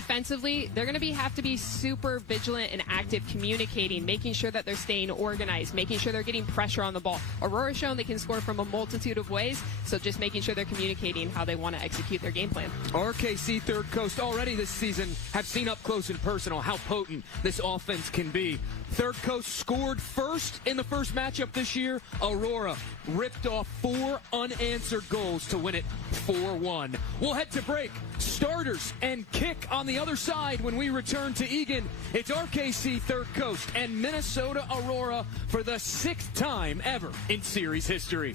defensively, they're going to have to be super vigilant and active, communicating, making sure that they're staying organized, making sure they're getting pressure on the ball. Aurora's shown they can score from a multitude of ways, so just making sure they're communicating how they want to execute their game plan. RKC Third Coast already this season have seen up close and personal how potent this offense can be. Third Coast scored first in the first matchup this year. Aurora ripped off 4 unanswered goals to win it 4-1. We'll head to break. Starters and kick on the other side when we return to Eagan. It's RKC Third Coast and Minnesota Aurora for the 6th time ever in series history.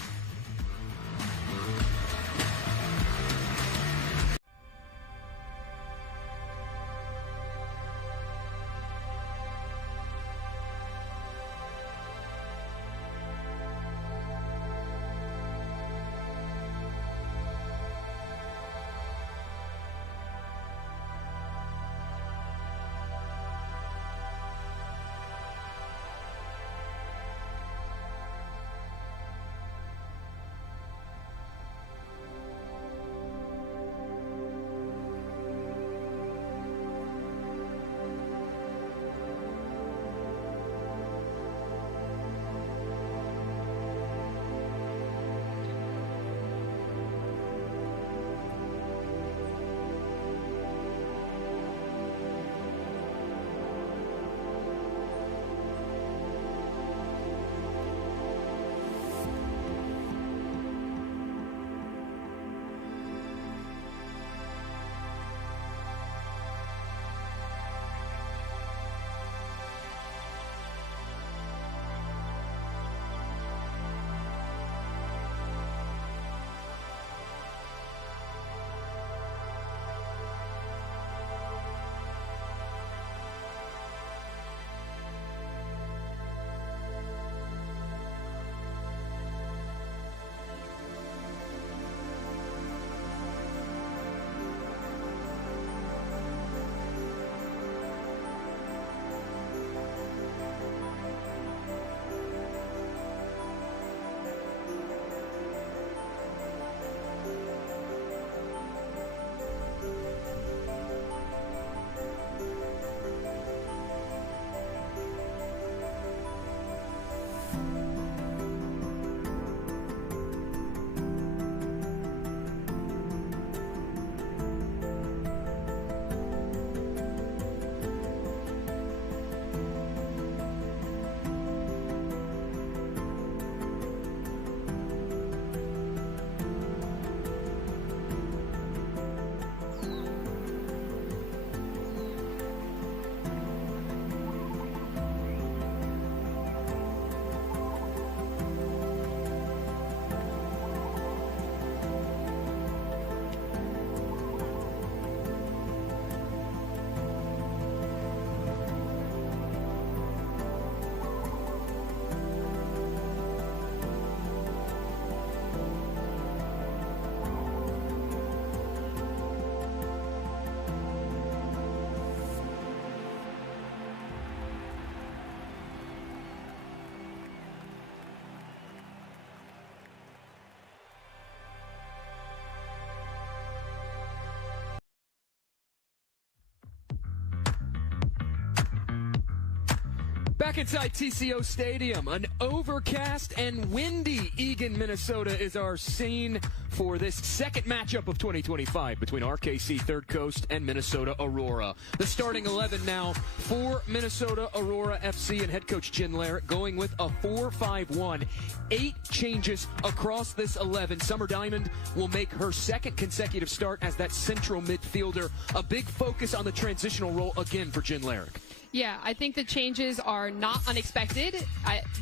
Back inside TCO Stadium, an overcast and windy Eagan, Minnesota is our scene for this second matchup of 2025 between RKC Third Coast and Minnesota Aurora. The starting 11 now for Minnesota Aurora FC and head coach Jen Larrett going with a 4-5-1. 8 changes across this 11. Summer Diamond will make her second consecutive start as that central midfielder. A big focus on the transitional role again for Jen Larrett. Yeah, I think the changes are not unexpected.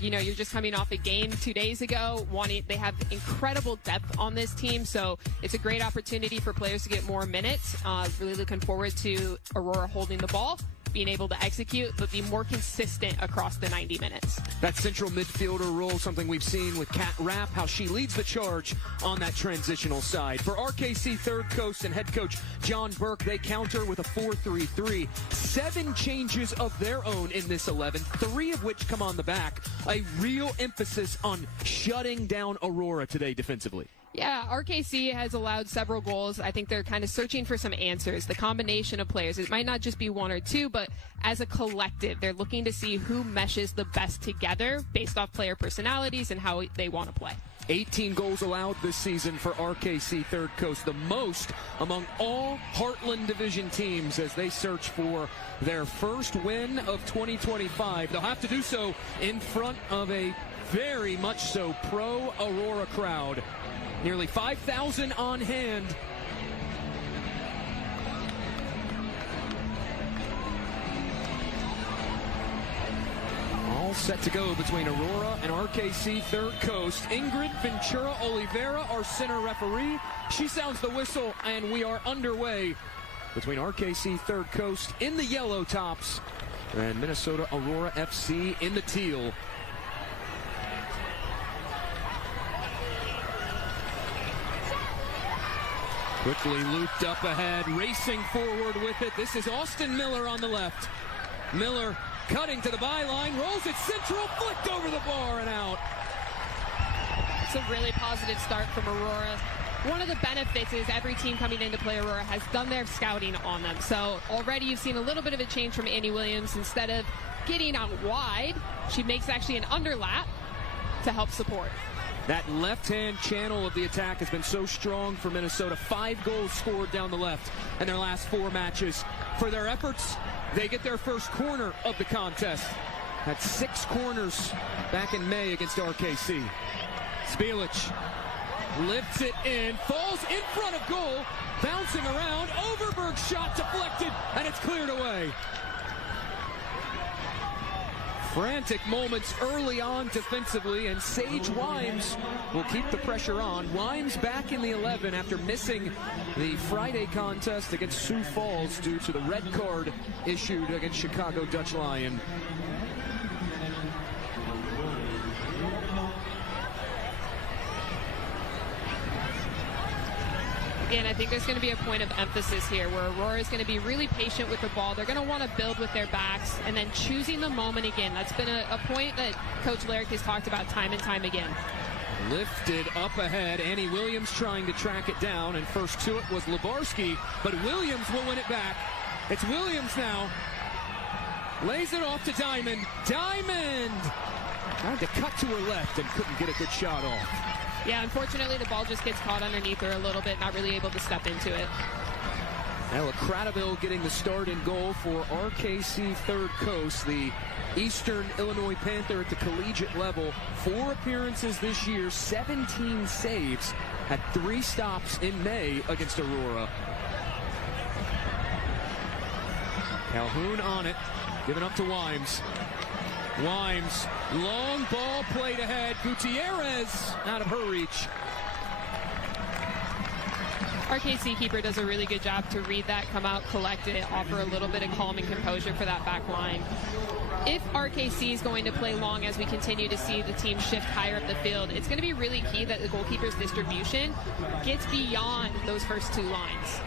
You're just coming off a game 2 days ago. They have incredible depth on this team, so it's a great opportunity for players to get more minutes. Really looking forward to Aurora holding the ball, being able to execute, but be more consistent across the 90 minutes. That central midfielder role, something we've seen with Kat Rapp, how she leads the charge on that transitional side. For RKC Third Coast and head coach John Burke, they counter with a 4-3-3. 7 changes of their own in this 11, 3 of which come on the back. A real emphasis on shutting down Aurora today defensively. Yeah, RKC has allowed several goals. I think they're kind of searching for some answers. The combination of players, it might not just be one or two, but as a collective, they're looking to see who meshes the best together based off player personalities and how they want to play. 18 goals allowed this season for RKC Third Coast, the most among all Heartland Division teams as they search for their first win of 2025. They'll have to do so in front of a very much so pro-Aurora crowd. Nearly 5,000 on hand. All set to go between Aurora and RKC Third Coast. Ingrid Ventura Oliveira, our center referee. She sounds the whistle, and we are underway between RKC Third Coast in the yellow tops and Minnesota Aurora FC in the teal. Quickly looped up ahead, racing forward with it. This is Austin Miller on the left. Miller cutting to the byline, rolls it central, flicked over the bar and out. It's a really positive start from Aurora. One of the benefits is every team coming in to play Aurora has done their scouting on them. So already you've seen a little bit of a change from Annie Williams. Instead of getting out wide, she makes actually an underlap to help support. That left-hand channel of the attack has been so strong for Minnesota. 5 goals scored down the left in their last 4 matches. For their efforts, they get their first corner of the contest. Had 6 corners back in May against RKC. Spielic lifts it in, falls in front of goal, bouncing around, Overberg's shot deflected, and it's cleared away. Frantic moments early on defensively, and Sage Wimes will keep the pressure on. Wimes back in the 11 after missing the Friday contest against Sioux Falls due to the red card issued against Chicago Dutch Lion. Again, I think there's going to be a point of emphasis here where Aurora is going to be really patient with the ball. They're going to want to build with their backs and then choosing the moment again. That's been a point that Coach Larrick has talked about time and time again. Lifted up ahead. Annie Williams trying to track it down, and first to it was Lebarski, but Williams will win it back. It's Williams now. Lays it off to Diamond. Diamond! Tried to cut to her left and couldn't get a good shot off. Yeah, unfortunately, the ball just gets caught underneath her a little bit, not really able to step into it. Ella Cradaville getting the start in goal for RKC Third Coast, the Eastern Illinois Panther at the collegiate level. 4 appearances this year, 17 saves, had 3 stops in May against Aurora. Calhoun on it, given up to Wimes. Wimes, long ball played ahead. Gutierrez out of her reach. RKC keeper does a really good job to read that, come out, collect it, offer a little bit of calm and composure for that back line. If RKC is going to play long as we continue to see the team shift higher up the field, it's going to be really key that the goalkeeper's distribution gets beyond those first 2 lines.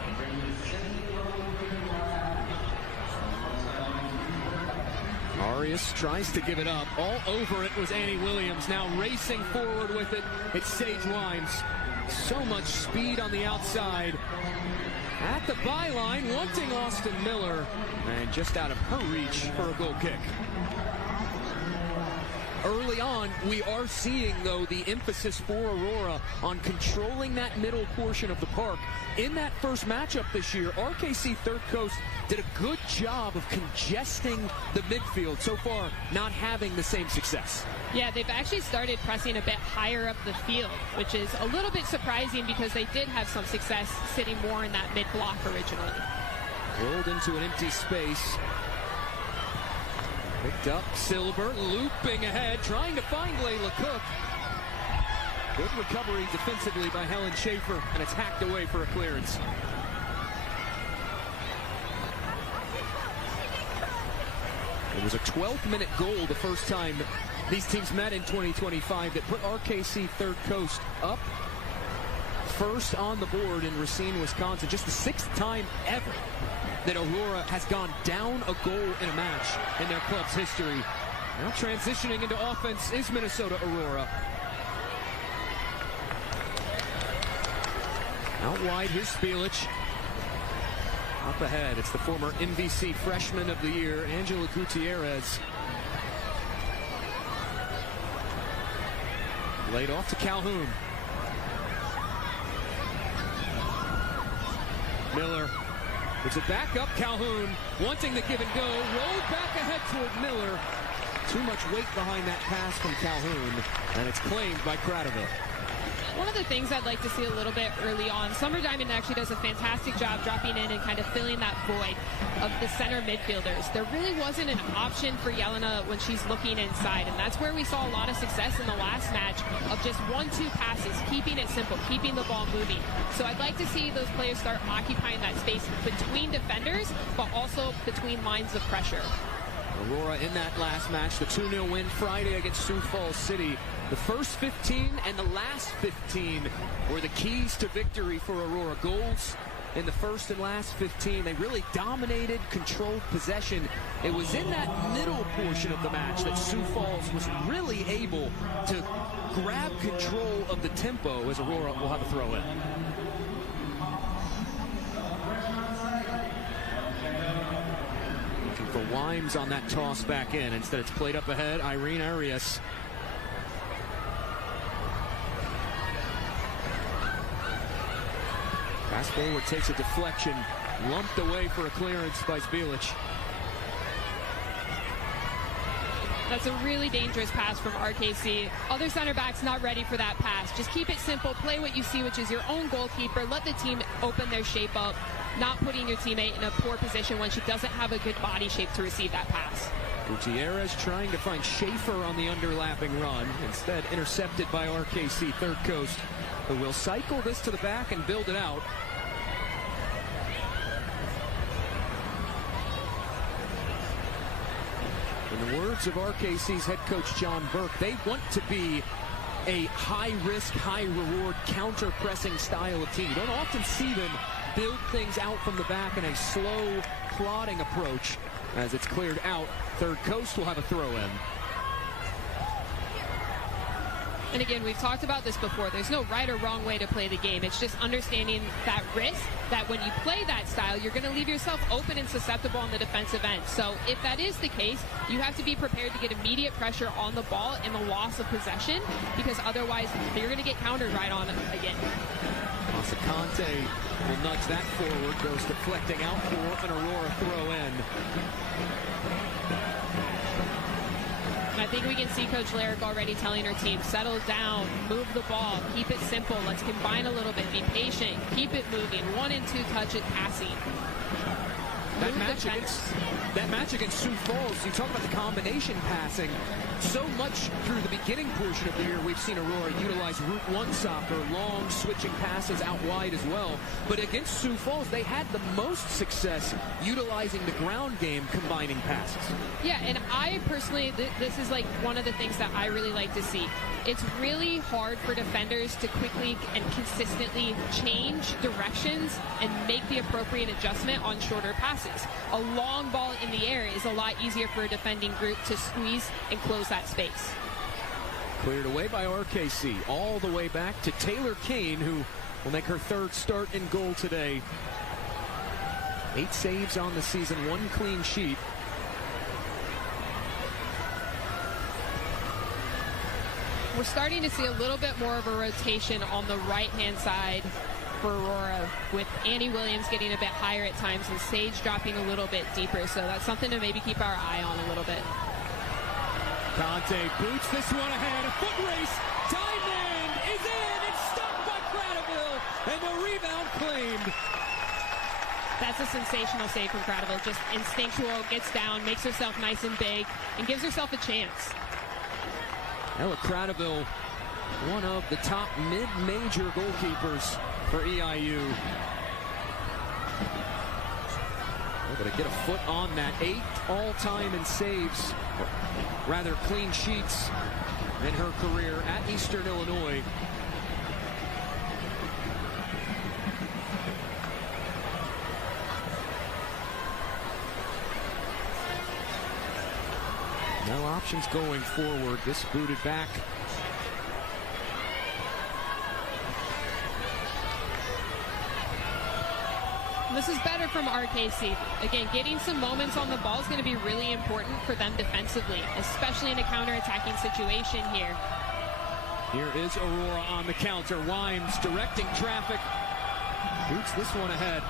Arias tries to give it up. All over it was Annie Williams. Now racing forward with it. It's Sage Wimes. So much speed on the outside. At the byline, wanting Austin Miller. And just out of her reach for a goal kick. Early on, we are seeing, though, the emphasis for Aurora on controlling that middle portion of the park. In that first matchup this year, RKC Third Coast did a good job of congesting the midfield. So far, not having the same success. Yeah, they've actually started pressing a bit higher up the field, which is a little bit surprising because they did have some success sitting more in that mid-block originally. Rolled into an empty space. Picked up Silver, looping ahead, trying to find Layla Cook. Good recovery defensively by Helen Schaefer, and it's hacked away for a clearance. It was a 12th-minute goal the first time these teams met in 2025 that put RKC Third Coast up first on the board in Racine, Wisconsin. Just the 6th time ever that Aurora has gone down a goal in a match in their club's history. Now transitioning into offense is Minnesota Aurora. Out wide, here's Spielic. Up ahead, it's the former MVC Freshman of the Year, Angela Gutierrez. Laid off to Calhoun. Miller. It's a back up, Calhoun, wanting the give and go. Rolled back ahead toward Miller. Too much weight behind that pass from Calhoun, and it's claimed by Cradaville. One of the things I'd like to see a little bit early on, Summer Diamond actually does a fantastic job dropping in and kind of filling that void of the center midfielders. There really wasn't an option for Jelena when she's looking inside, and that's where we saw a lot of success in the last match of just 1-2 passes, keeping it simple, keeping the ball moving. So I'd like to see those players start occupying that space between defenders, but also between lines of pressure. Aurora in that last match, the 2-0 win Friday against Sioux Falls City. The first 15 and the last 15 were the keys to victory for Aurora. Goals in the first and last 15. They really dominated, controlled possession. It was in that middle portion of the match that Sioux Falls was really able to grab control of the tempo, as Aurora will have a throw in. For Wimes on that toss back in. Instead, it's played up ahead. Irene Arias. Pass forward, takes a deflection. Lumped away for a clearance by Spielic. That's a really dangerous pass from RKC. Other center backs not ready for that pass. Just keep it simple. Play what you see, which is your own goalkeeper. Let the team open their shape up. Not putting your teammate in a poor position when she doesn't have a good body shape to receive that pass. Gutierrez trying to find Schaefer on the underlapping run. Instead, intercepted by RKC Third Coast, who will cycle this to the back and build it out. In the words of RKC's head coach John Burke, they want to be a high-risk, high-reward, counter-pressing style of team. You don't often see them build things out from the back in a slow, plodding approach. As it's cleared out, Third Coast will have a throw-in. And again, we've talked about this before. There's no right or wrong way to play the game. It's just understanding that risk, that when you play that style, you're going to leave yourself open and susceptible on the defensive end. So if that is the case, you have to be prepared to get immediate pressure on the ball and the loss of possession, because otherwise you're going to get countered right on again. Masakante will nudge that forward, goes deflecting out for an Aurora throw-in. I think we can see Coach Larrick already telling her team, settle down, move the ball, keep it simple, let's combine a little bit, be patient, keep it moving, 1 and 2 touch it, passing. That match against Sioux Falls, you talk about the combination passing. So much through the beginning portion of the year, we've seen Aurora utilize Route 1 soccer, long switching passes out wide as well. But against Sioux Falls, they had the most success utilizing the ground game, combining passes. Yeah, and I personally, this is like one of the things that I really like to see. It's really hard for defenders to quickly and consistently change directions and make the appropriate adjustment on shorter passes. A long ball in the air is a lot easier for a defending group to squeeze and close that space. Cleared away by RKC, all the way back to Taylor Kane, who will make her third start in goal today. 8 saves on the season, 1 clean sheet. We're starting to see a little bit more of a rotation on the right-hand side for Aurora, with Annie Williams getting a bit higher at times and Sage dropping a little bit deeper. So that's something to maybe keep our eye on a little bit. Conte boots this one ahead. A foot race. Diamond is in. It's stopped by Cradaville. And the rebound claimed. That's a sensational save from Cradaville. Just instinctual, gets down, makes herself nice and big, and gives herself a chance. Ella Cradaville, one of the top mid-major goalkeepers for EIU. Able to get a foot on that. 8 all-time in saves, rather clean sheets in her career at Eastern Illinois. No options going forward. This booted back. This is better from RKC. Again, getting some moments on the ball is going to be really important for them defensively, especially in a counter-attacking situation here. Here is Aurora on the counter. Wimes directing traffic. Boots this one ahead.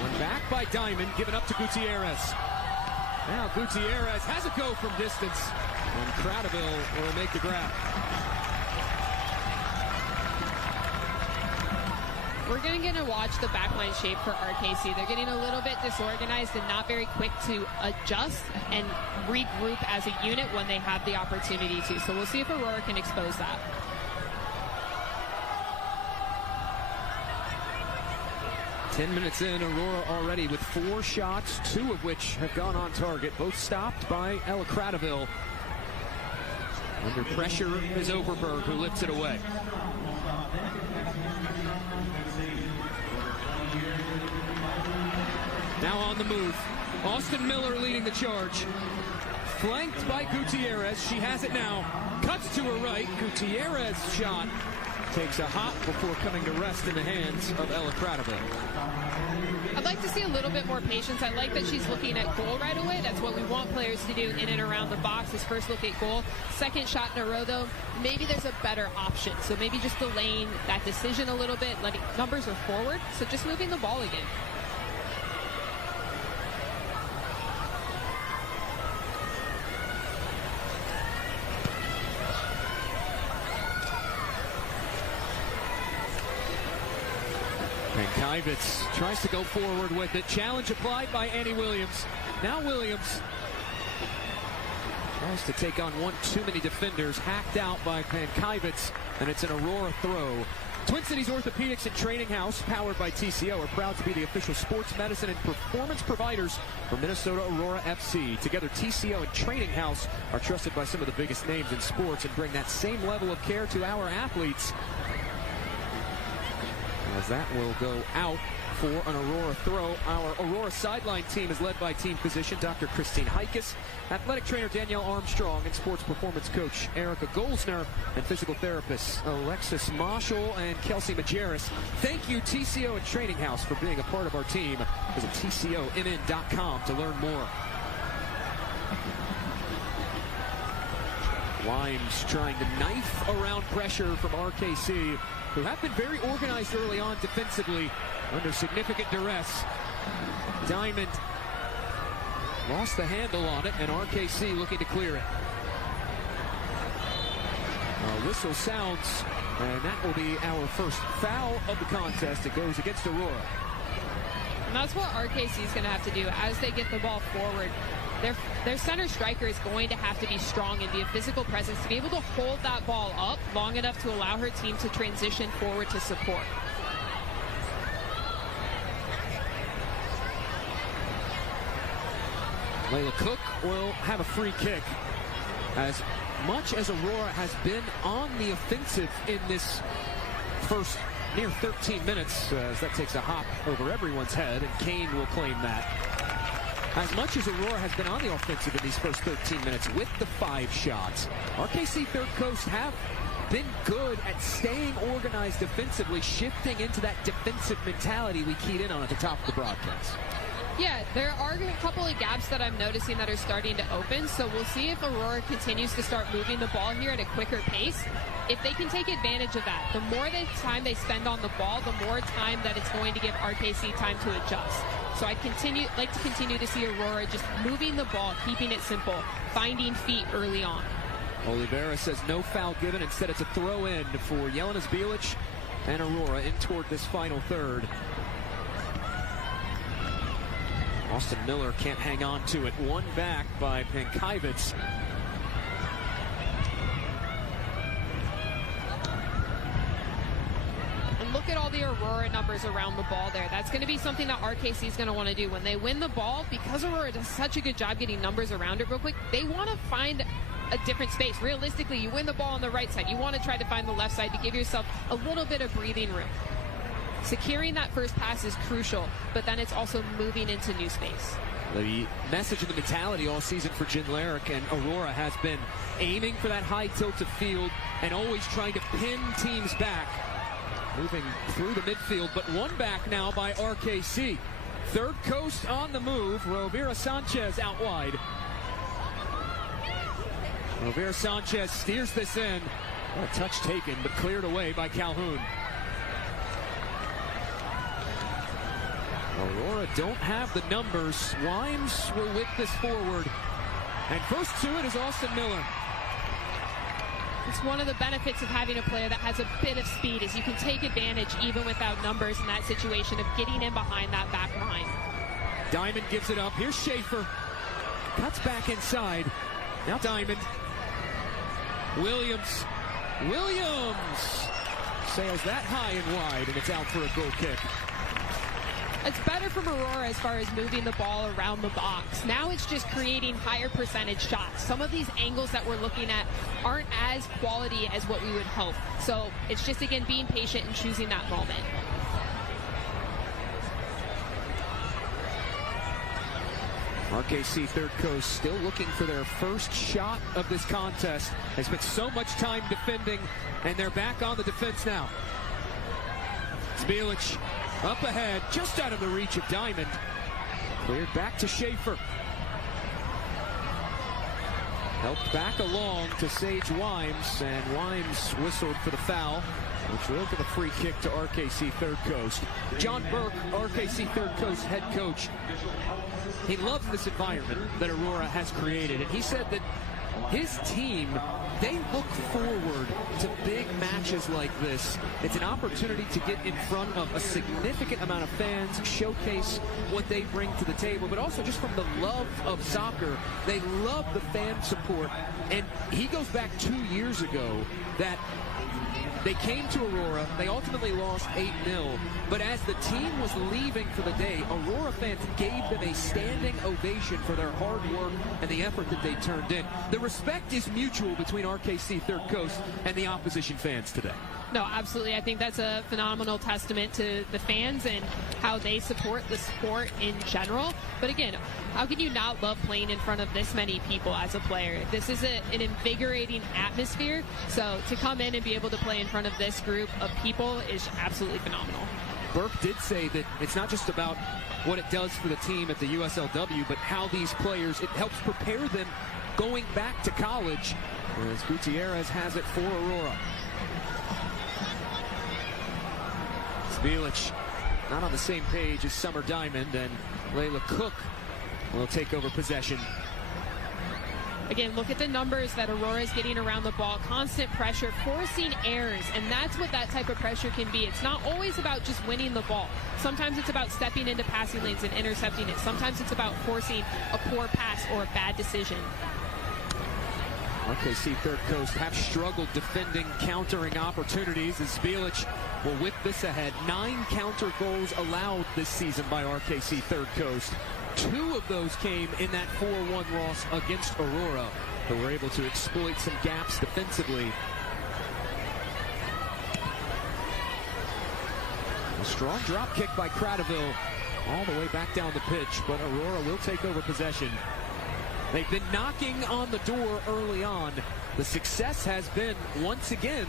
One back by Diamond, given up to Gutierrez. Now Gutierrez has a go from distance. And Cradaville will make the grab. We're going to watch the backline shape for RKC. They're getting a little bit disorganized and not very quick to adjust and regroup as a unit when they have the opportunity to. So we'll see if Aurora can expose that. Ten minutes in, Aurora already with 4 shots, 2 of which have gone on target, both stopped by Ella Cradaville. Under pressure is Oberberg, who lifts it away. Now on the move, Austin Miller leading the charge. Flanked by Gutierrez, she has it now. Cuts to her right, Gutierrez shot. Takes a hop before coming to rest in the hands of Ella Cradaville. I'd like to see a little bit more patience. I like that she's looking at goal right away. That's what we want players to do in and around the box, is first look at goal. Second shot in a row, though, maybe there's a better option. So maybe just delaying that decision a little bit, letting numbers are forward, so just moving the ball again. Kivitz tries to go forward with it. Challenge applied by Annie Williams. Now Williams tries to take on one too many defenders. Hacked out by Pankivitz, and it's an Aurora throw. Twin Cities Orthopedics and Training House, powered by TCO, are proud to be the official sports medicine and performance providers for Minnesota Aurora FC. Together, TCO and Training House are trusted by some of the biggest names in sports and bring that same level of care to our athletes. As that will go out for an Aurora throw. Our Aurora sideline team is led by team physician Dr. Christine Heikes, athletic trainer Danielle Armstrong, and sports performance coach Erica Golsner, and physical therapists Alexis Marshall and Kelsey Majerus. Thank you, TCO and Training House, for being a part of our team. Visit TCOMN.com to learn more. Wimes trying to knife around pressure from RKC, who have been very organized early on defensively under significant duress. Diamond lost the handle on it, and RKC looking to clear it. A whistle sounds, and that will be our first foul of the contest. It goes against Aurora. And that's what RKC is going to have to do as they get the ball forward. Their center striker is going to have to be strong and be a physical presence to be able to hold that ball up long enough to allow her team to transition forward to support. Layla Cook will have a free kick. As much as Aurora has been on the offensive in this first near 13 minutes, as that takes a hop over everyone's head, and Kane will claim that. As much as Aurora has been on the offensive in these first 13 minutes with the 5 shots, RKC Third Coast have been good at staying organized defensively, shifting into that defensive mentality we keyed in on at the top of the broadcast. Yeah, there are a couple of gaps that I'm noticing that are starting to open, so we'll see if Aurora continues to start moving the ball here at a quicker pace. If they can take advantage of that, the more time they spend on the ball, the more time that it's going to give RKC time to adjust. So I like to continue to see Aurora just moving the ball, keeping it simple, finding feet early on. Oliveira says no foul given. Instead, it's a throw in for Jelena Zbilic and Aurora in toward this final third. Austin Miller can't hang on to it. One back by Pankivitz. Look at all the Aurora numbers around the ball there. That's going to be something that RKC is going to want to do. When they win the ball, because Aurora does such a good job getting numbers around it real quick, they want to find a different space. Realistically, you win the ball on the right side. You want to try to find the left side to give yourself a little bit of breathing room. Securing that first pass is crucial, but then it's also moving into new space. The message of the mentality all season for Jen Larrick and Aurora has been aiming for that high tilt of field and always trying to pin teams back. moving through the midfield, but one back now by RKC. Third Coast on the move. Rovira Sanchez out wide. Rovira Sanchez steers this in. A touch taken, but cleared away by Calhoun. Aurora don't have the numbers. Wimes will whip this forward. And first to it is Austin Miller. It's one of the benefits of having a player that has a bit of speed is you can take advantage even without numbers in that situation of getting in behind that back line. Diamond gives it up. Here's Schaefer. Cuts back inside. Now Diamond. Williams sails that high and wide, and it's out for a goal kick. It's better from Aurora as far as moving the ball around the box. Now it's just creating higher percentage shots. Some of these angles that we're looking at aren't as quality as what we would hope. So it's just, again, being patient and choosing that moment. RKC Third Coast still looking for their first shot of this contest. They spent so much time defending, and they're back on the defense now. Zbilic up ahead, just out of the reach of Diamond. Cleared back to Schaefer. Helped back along to Sage Wimes, and Wimes whistled for the foul, which will look at the free kick to RKC Third Coast. John Burke, RKC Third Coast head coach, he loves this environment that Aurora has created, and he said that his team, they look forward to big matches like this. It's an opportunity to get in front of a significant amount of fans, showcase what they bring to the table, but also just from the love of soccer, they love the fan support. And he goes back 2 years ago that they came to Aurora. They ultimately lost 8-0. But as the team was leaving for the day, Aurora fans gave them a standing ovation for their hard work and the effort that they turned in. The respect is mutual between RKC Third Coast and the opposition fans today. No, absolutely. I think that's a phenomenal testament to the fans and how they support the sport in general. But again, how can you not love playing in front of this many people as a player? This is an invigorating atmosphere. So to come in and be able to play in front of this group of people is absolutely phenomenal. Burke did say that it's not just about what it does for the team at the USL W, but how these players, it helps prepare them going back to college. As Gutierrez has it for Aurora. Zbilic not on the same page as Summer Diamond, and Layla Cook will take over possession. Again, look at the numbers that Aurora is getting around the ball. Constant pressure, forcing errors, and that's what that type of pressure can be. It's not always about just winning the ball. Sometimes it's about stepping into passing lanes and intercepting it. Sometimes it's about forcing a poor pass or a bad decision. RKC Third Coast have struggled defending, countering opportunities, as Zbilic will whip this ahead. 9 counter goals allowed this season by RKC Third Coast. 2 of those came in that 4-1 loss against Aurora, who were able to exploit some gaps defensively. A strong drop kick by Cradaville all the way back down the pitch, but Aurora will take over possession. They've been knocking on the door early on. The success has been, once again,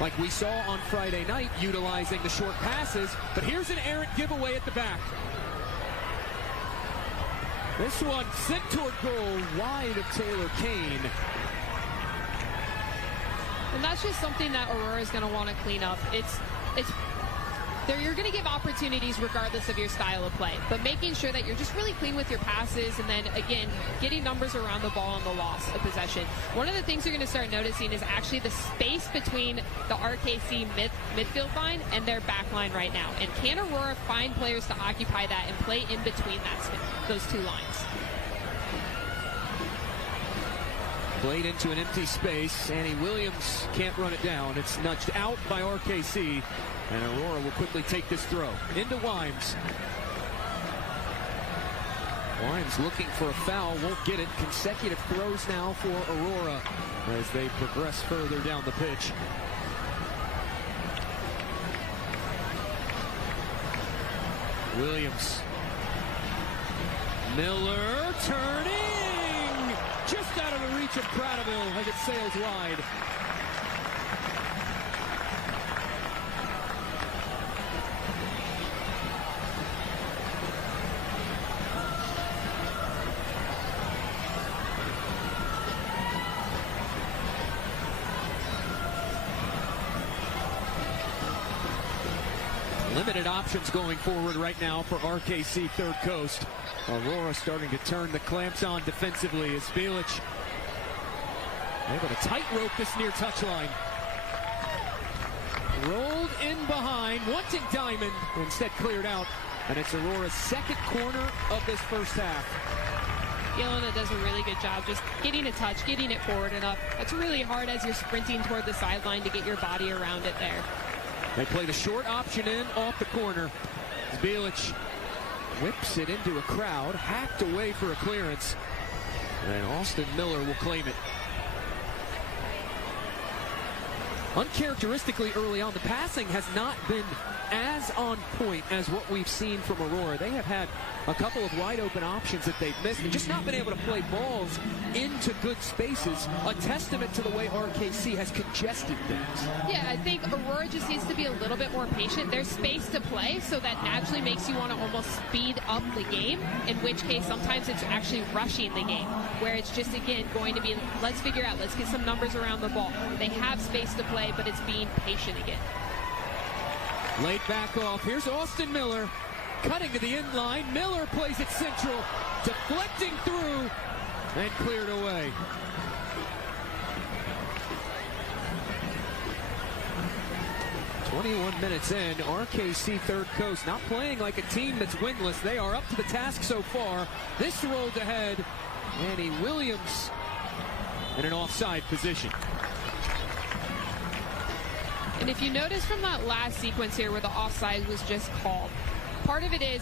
like we saw on Friday night, utilizing the short passes. But here's an errant giveaway at the back. This one sent toward goal, wide of Taylor Kane. And that's just something that Aurora is going to want to clean up. You're going to give opportunities regardless of your style of play, but making sure that you're just really clean with your passes, and then again getting numbers around the ball on the loss of possession. One of the things you're going to start noticing is actually the space between the RKC midfield line and their back line right now. And can Aurora find players to occupy that and play in between those two lines? Played into an empty space. Annie Williams can't run it down. It's nudged out by RKC. And Aurora will quickly take this throw. Into Wimes. Wimes looking for a foul. Won't get it. Consecutive throws now for Aurora as they progress further down the pitch. Williams. Miller turning! Just out of the reach of Cradaville as it sails wide. Limited options going forward right now for RKC Third Coast. Aurora starting to turn the clamps on defensively as Bielich able to tightrope this near touchline. Rolled in behind, wanting Diamond, instead cleared out. And it's Aurora's second corner of this first half. Yelena does a really good job just getting a touch, getting it forward enough. It's really hard as you're sprinting toward the sideline to get your body around it there. They play the short option in off the corner. Bielich whips it into a crowd, hacked away for a clearance. And Austin Miller will claim it. Uncharacteristically early on, the passing has not been as on point as what we've seen from Aurora. They have had a couple of wide open options that they've missed and just not been able to play balls into good spaces. A testament to the way RKC has congested things. Yeah, I think Aurora just needs to be a little bit more patient. There's space to play, so that naturally makes you want to almost speed up the game, in which case sometimes it's actually rushing the game, where it's just, again, going to be, let's figure out, let's get some numbers around the ball. They have space to play, but it's being patient again. Laid back off. Here's Austin Miller cutting to the end line. Miller plays it central, deflecting through and cleared away. "21 minutes in, RKC Third Coast not playing like a team that's winless. They are up to the task so far. This rolled ahead. Annie Williams in an offside position. And if you notice from that last sequence here where the offside was just called, part of it is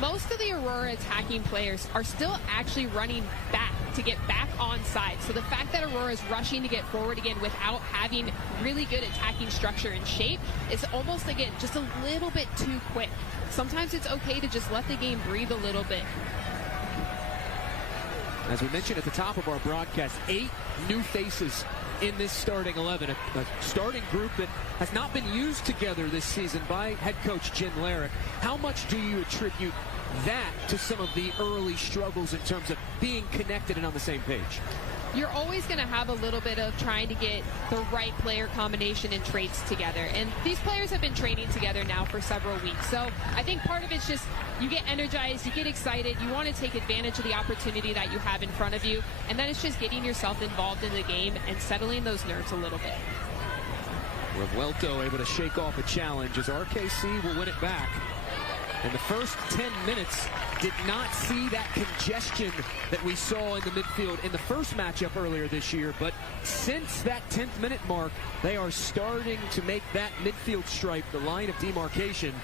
most of the Aurora attacking players are still actually running back to get back on side. So the fact that Aurora is rushing to get forward again without having really good attacking structure and shape is almost, again, just a little bit too quick. Sometimes it's okay to just let the game breathe a little bit. As we mentioned at the top of our broadcast, 8 new faces in this starting 11, a starting group that has not been used together this season by head coach Jen Larrick. How much do you attribute that to some of the early struggles in terms of being connected and on the same page? You're always going to have a little bit of trying to get the right player combination and traits together. And these players have been training together now for several weeks. So I think part of it's just you get energized, you get excited, you want to take advantage of the opportunity that you have in front of you. And then it's just getting yourself involved in the game and settling those nerves a little bit. Revuelto able to shake off a challenge as RKC will win it back. In the first 10 minutes, did not see that congestion that we saw in the midfield in the first matchup earlier this year. But since that 10th minute mark, they are starting to make that midfield stripe the line of demarcation.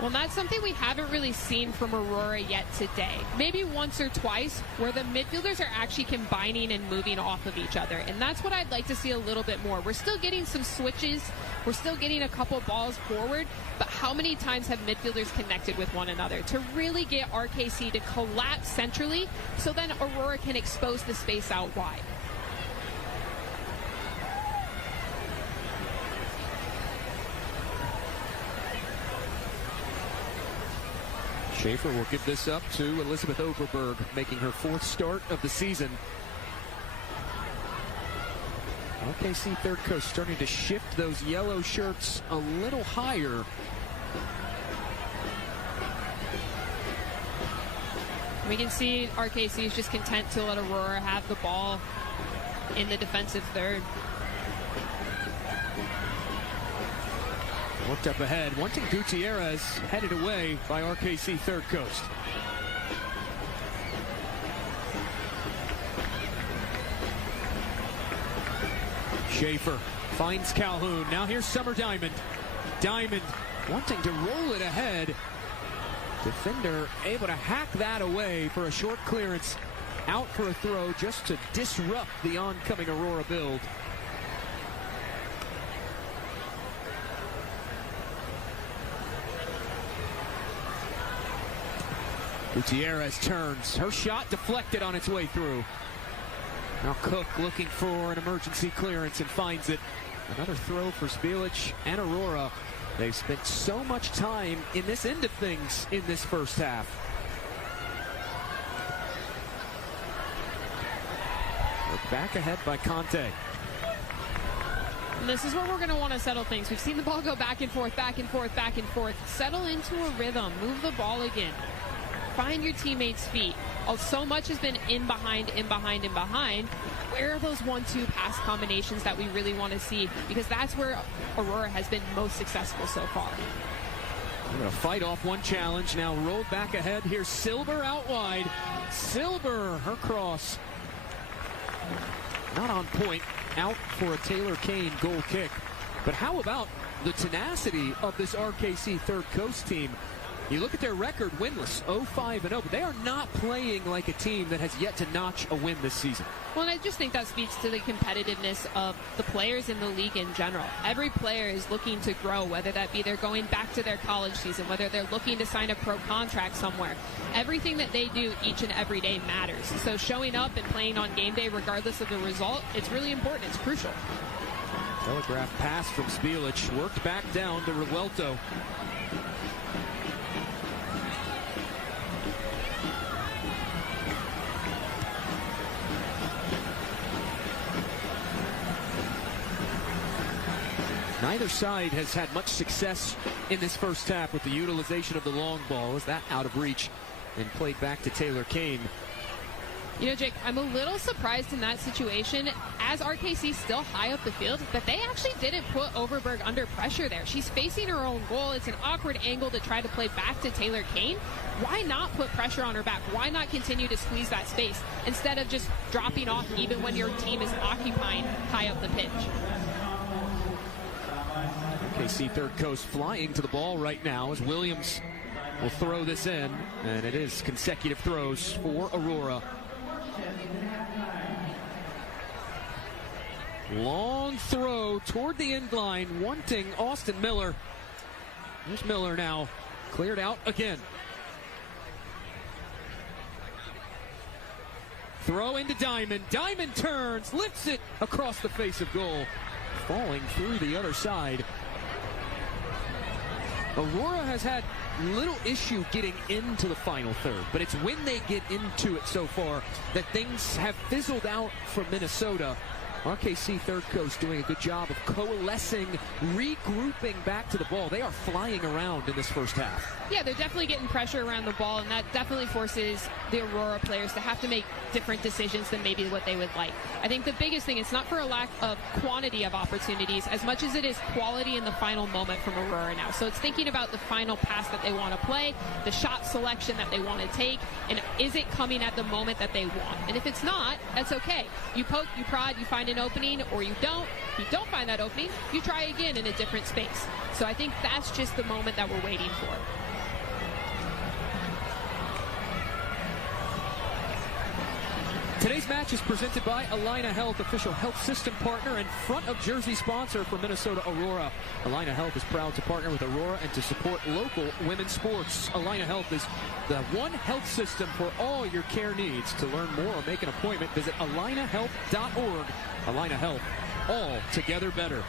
Well, that's something we haven't really seen from Aurora yet today. Maybe once or twice where the midfielders are actually combining and moving off of each other. And that's what I'd like to see a little bit more. We're still getting some switches. We're still getting a couple balls forward. But how many times have midfielders connected with one another to really get RKC to collapse centrally so then Aurora can expose the space out wide? Schaefer will give this up to Elizabeth Overberg, making her 4th start of the season. RKC Third Coast starting to shift those yellow shirts a little higher. We can see RKC is just content to let Aurora have the ball in the defensive third. Looked up ahead, wanting Gutierrez headed away by RKC Third Coast. Schaefer finds Calhoun. Now here's Summer Diamond. Diamond wanting to roll it ahead. Defender able to hack that away for a short clearance. Out for a throw just to disrupt the oncoming Aurora build. Gutierrez turns. Her shot deflected on its way through. Now Cook looking for an emergency clearance and finds it. Another throw for Bielich and Aurora. They've spent so much time in this end of things in this first half. We're back ahead by Conte. And this is where we're going to want to settle things. We've seen the ball go back and forth, back and forth, back and forth. Settle into a rhythm. Move the ball again. Find your teammates' feet. So much has been in behind, in behind, in behind. Where are those 1-2 pass combinations that we really want to see? Because that's where Aurora has been most successful so far. We're going to fight off one challenge. Now rolled back ahead. Here's Silver out wide. Silver, her cross. Not on point. Out for a Taylor Kane goal kick. But how about the tenacity of this RKC Third Coast team? You look at their record, winless, 0-5-0, but they are not playing like a team that has yet to notch a win this season. Well, and I just think that speaks to the competitiveness of the players in the league in general. Every player is looking to grow, whether that be they're going back to their college season, whether they're looking to sign a pro contract somewhere. Everything that they do each and every day matters. So showing up and playing on game day, regardless of the result, it's really important. It's crucial. Telegraph pass from Spielic, worked back down to Revuelto. Neither side has had much success in this first half with the utilization of the long ball. Is that out of reach and played back to Taylor Kane? You know, Jake, I'm a little surprised in that situation, as RKC still high up the field, that they actually didn't put Overberg under pressure there. She's facing her own goal. It's an awkward angle to try to play back to Taylor Kane. Why not put pressure on her back? Why not continue to squeeze that space instead of just dropping off even when your team is occupying high up the pitch? RKC Third Coast flying to the ball right now as Williams will throw this in, and it is consecutive throws for Aurora. Long throw toward the end line, wanting Austin Miller. There's Miller now, cleared out again. Throw into Diamond. Diamond turns, lifts it across the face of goal. Falling through the other side. Aurora has had little issue getting into the final third, but it's when they get into it so far that things have fizzled out from Minnesota. RKC Third Coast doing a good job of coalescing, regrouping back to the ball. They are flying around in this first half. Yeah, they're definitely getting pressure around the ball, and that definitely forces the Aurora players to have to make different decisions than maybe what they would like. I think the biggest thing, it's not for a lack of quantity of opportunities as much as it is quality in the final moment from Aurora now. So it's thinking about the final pass that they want to play, the shot selection that they want to take, and is it coming at the moment that they want? And if it's not, that's okay. You poke, you prod, you find an opening, or you don't. If you don't find that opening, you try again in a different space. So I think that's just the moment that we're waiting for. Today's match is presented by Allina Health, official health system partner and front of jersey sponsor for Minnesota Aurora. Allina Health is proud to partner with Aurora and to support local women's sports. Allina Health is the one health system for all your care needs. To learn more or make an appointment, visit allinahealth.org. Allina Health, all together better.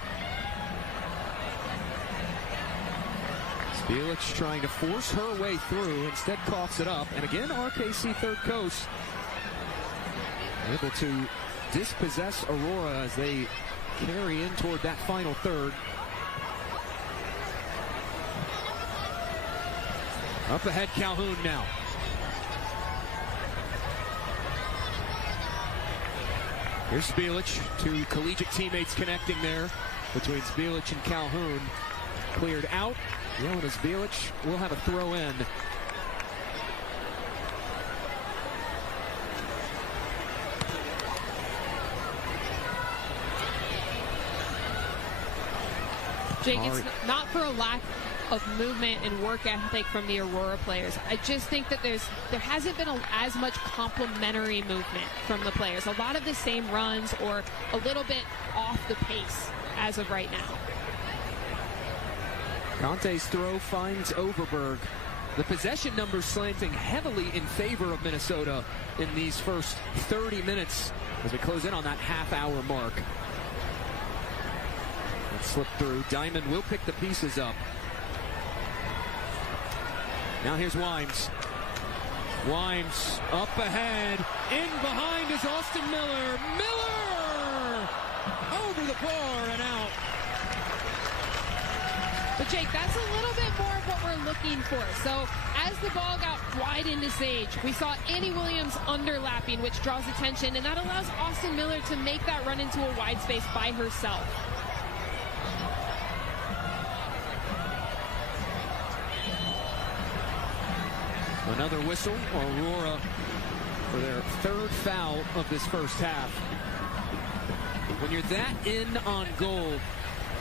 Spielic trying to force her way through, instead coughs it up. And again, RKC Third Coast able to dispossess Aurora as they carry in toward that final third. Up ahead, Calhoun now. Here's Spielic, two collegiate teammates connecting there between Spielic and Calhoun. Cleared out. Jonas Spielic will have a throw in. Jake, it's not for a lack of movement and work ethic from the Aurora players. I just think that there hasn't been as much complementary movement from the players. A lot of the same runs or a little bit off the pace as of right now. Conte's throw finds Overberg. The possession numbers slanting heavily in favor of Minnesota in these first 30 minutes as we close in on that half-hour mark. Slip through. Diamond will pick the pieces up. Now here's Wimes. Wimes up ahead. In behind is Austin Miller. Miller! over the bar and out. But Jake, that's a little bit more of what we're looking for. So as the ball got wide into Sage, we saw Annie Williams underlapping, which draws attention, and that allows Austin Miller to make that run into a wide space by herself. Another whistle, Aurora, for their third foul of this first half. When you're that in on goal,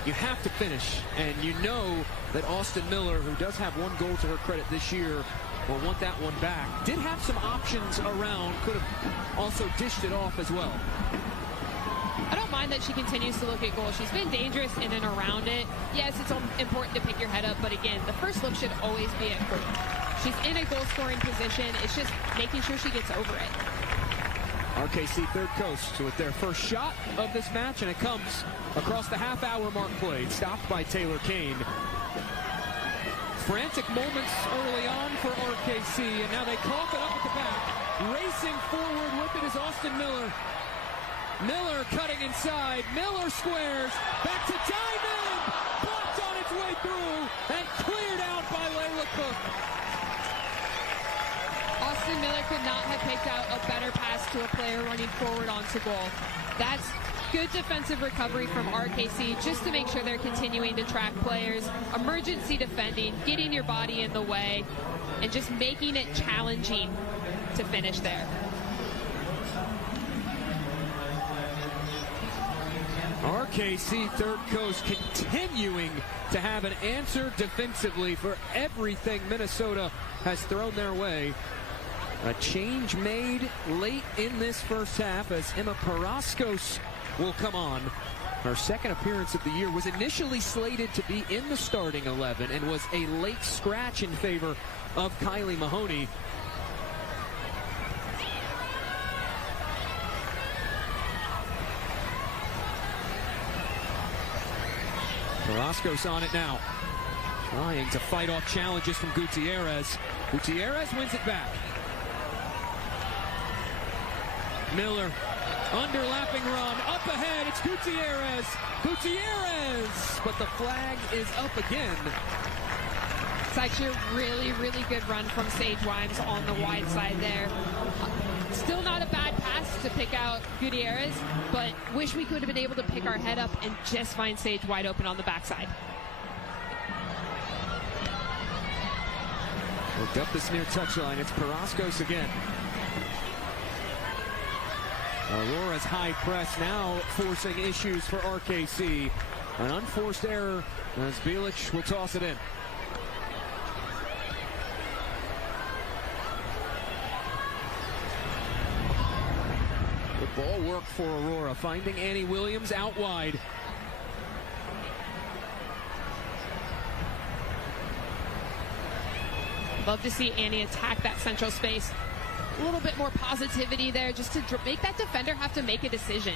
you have to finish, and you know that Austin Miller, who does have one goal to her credit this year, will want that one back. Did have some options around, could have also dished it off as well. I don't mind that she continues to look at goal. She's been dangerous in and around it. Yes, it's important to pick your head up, but again, the first look should always be at goal. She's in a goal-scoring position. It's just making sure she gets over it. RKC Third Coast with their first shot of this match, and it comes across the half-hour mark played, stopped by Taylor Kane. Frantic moments early on for RKC, and now they cough it up at the back. Racing forward with it is Austin Miller. Miller cutting inside. Miller squares. Back to Diamond. Blocked on its way through and cleared out by Layla Cook. Austin Miller could not have picked out a better pass to a player running forward onto goal. That's good defensive recovery from RKC just to make sure they're continuing to track players, emergency defending, getting your body in the way, and just making it challenging to finish there. RKC Third Coast continuing to have an answer defensively for everything Minnesota has thrown their way. A change made late in this first half as Emma Paraskos will come on. Her second appearance of the year, was initially slated to be in the starting 11 and was a late scratch in favor of Kylie Mahoney. Paraskos on it now, trying to fight off challenges from Gutierrez. Gutierrez wins it back. Miller, underlapping run, up ahead, it's Gutierrez. Gutierrez, but the flag is up again. It's actually a really, really good run from Sage Wimes on the wide side there. Still not a bad pass to pick out Gutierrez, but wish we could have been able to pick our head up and just find Sage wide open on the backside. Worked up this near touchline, it's Paraskos again. Aurora's high press now forcing issues for RKC. An unforced error as Bielich will toss it in. Good ball work for Aurora, finding Annie Williams out wide. Love to see Annie attack that central space. A little bit more positivity there just to make that defender have to make a decision.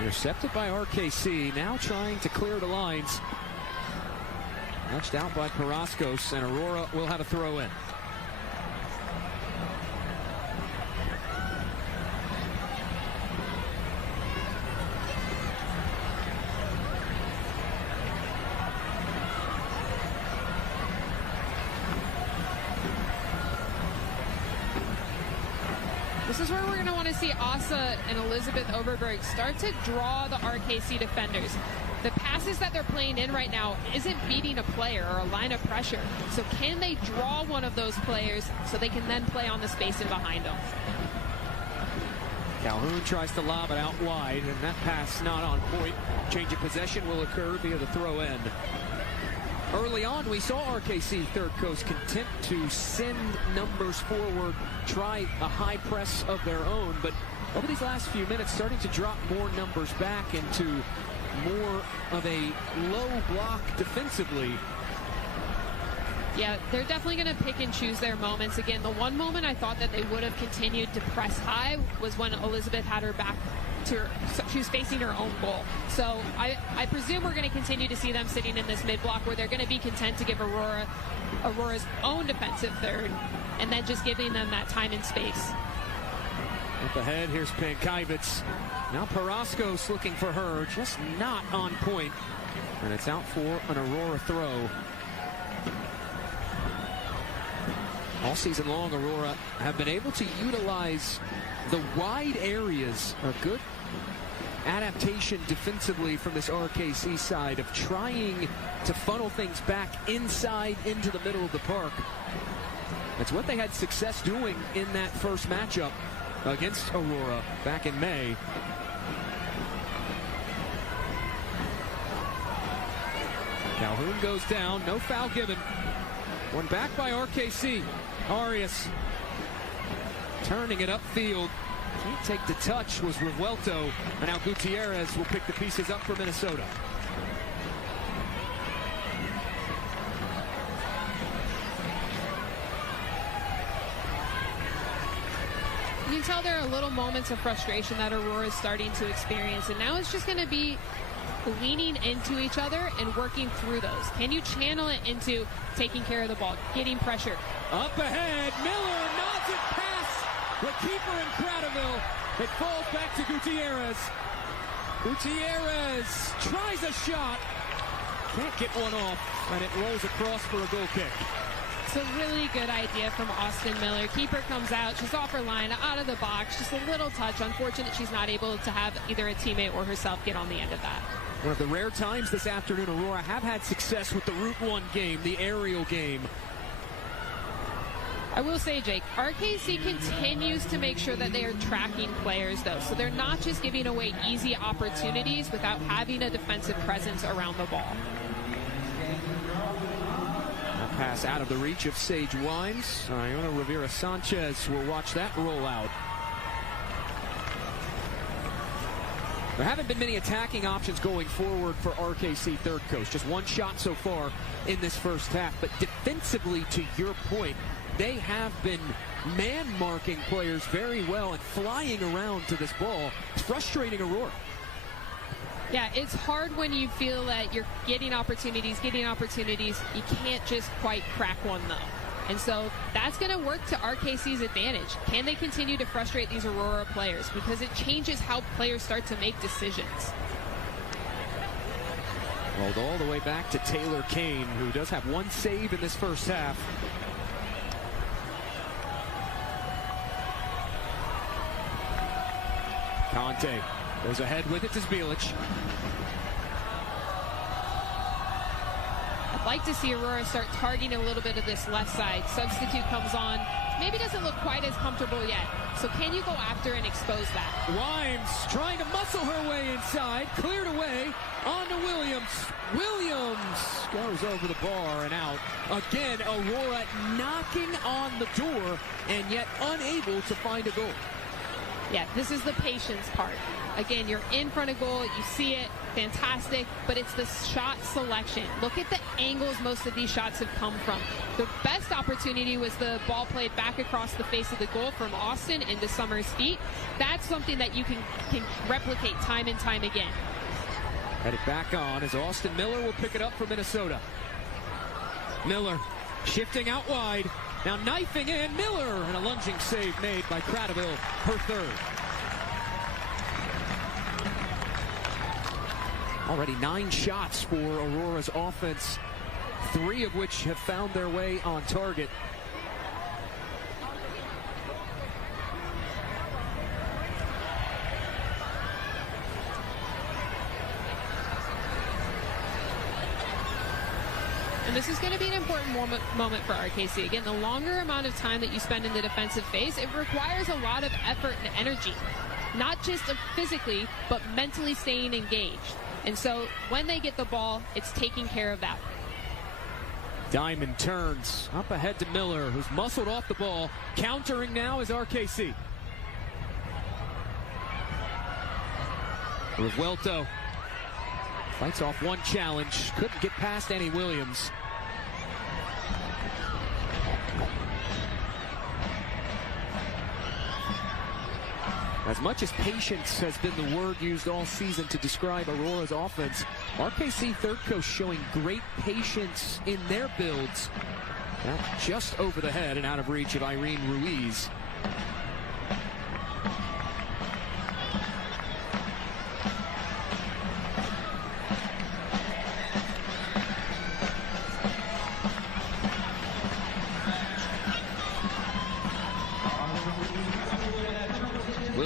Intercepted by RKC, now trying to clear the lines. Touched out by Paraskos, and Aurora will have a throw in. This is where we're going to want to see Asa and Elizabeth Overberg start to draw the RKC defenders. The passes that they're playing in right now isn't beating a player or a line of pressure. So can they draw one of those players so they can then play on the space in behind them? Calhoun tries to lob it out wide, and that pass not on point. Change of possession will occur via the throw in. Early on, we saw RKC Third Coast content to send numbers forward, try a high press of their own, but over these last few minutes, starting to drop more numbers back into more of a low block defensively. Yeah, they're definitely going to pick and choose their moments. Again, the one moment I thought that they would have continued to press high was when Elizabeth had her back to her, so she was facing her own goal. So I presume we're going to continue to see them sitting in this mid-block where they're going to be content to give Aurora's own defensive third and then just giving them that time and space. Up ahead, here's Pankivitz. Now Paraskos looking for her, just not on point. And it's out for an Aurora throw. All season long, Aurora have been able to utilize the wide areas. A good adaptation defensively from this RKC side of trying to funnel things back inside into the middle of the park. That's what they had success doing in that first matchup against Aurora back in May. Calhoun goes down, no foul given. One back by RKC. Arias turning it upfield. Can't take the touch was Revuelto, and now Gutierrez will pick the pieces up for Minnesota. You can tell there are little moments of frustration that Aurora is starting to experience, and now it's just going to be leaning into each other and working through those. Can you channel it into taking care of the ball, getting pressure? Up ahead, Miller nods it past the keeper in Cradaville. It falls back to Gutierrez. Gutierrez tries a shot, can't get one off, and it rolls across for a goal kick. It's a really good idea from Austin Miller. Keeper comes out, she's off her line, out of the box, just a little touch. Unfortunate she's not able to have either a teammate or herself get on the end of that. One of the rare times this afternoon, Aurora have had success with the Route 1 game, the aerial game. I will say, Jake, RKC continues to make sure that they are tracking players, though. So they're not just giving away easy opportunities without having a defensive presence around the ball. That pass out of the reach of Sage Wimes. Iona Rivera Sanchez will watch that roll out. There haven't been many attacking options going forward for RKC Third Coast. Just one shot so far in this first half. But defensively, to your point, they have been man-marking players very well and flying around to this ball. It's frustrating Aurora. Yeah, it's hard when you feel that you're getting opportunities. You can't just quite crack one, though. And so that's going to work to RKC's advantage. Can they continue to frustrate these Aurora players? Because it changes how players start to make decisions. Rolled all the way back to Taylor Kane, who does have one save in this first half. Conte goes ahead with it to Zbilic. I'd like to see Aurora start targeting a little bit of this left side. Substitute comes on. Maybe doesn't look quite as comfortable yet. So can you go after and expose that? Wimes trying to muscle her way inside. Cleared away. On to Williams. Williams goes over the bar and out. Again, Aurora knocking on the door and yet unable to find a goal. Yeah, this is the patience part. Again, you're in front of goal, you see it, fantastic, but it's the shot selection. Look at the angles most of these shots have come from. The best opportunity was the ball played back across the face of the goal from Austin into Summers' feet. That's something that you can replicate time and time again. Headed back on as Austin Miller will pick it up for Minnesota. Miller shifting out wide. Now knifing in, Miller, and a lunging save made by Cradaville, her third. Already 9 shots for Aurora's offense, 3 of which have found their way on target. And this is going to be an important moment for RKC. Again, the longer amount of time that you spend in the defensive phase, it requires a lot of effort and energy. Not just physically, but mentally staying engaged. And so when they get the ball, it's taking care of that. Diamond turns up ahead to Miller, who's muscled off the ball. Countering now is RKC. Revuelto fights off one challenge. Couldn't get past Annie Williams. As much as patience has been the word used all season to describe Aurora's offense, RKC Third Coast showing great patience in their builds. Now just over the head and out of reach of Irene Ruiz.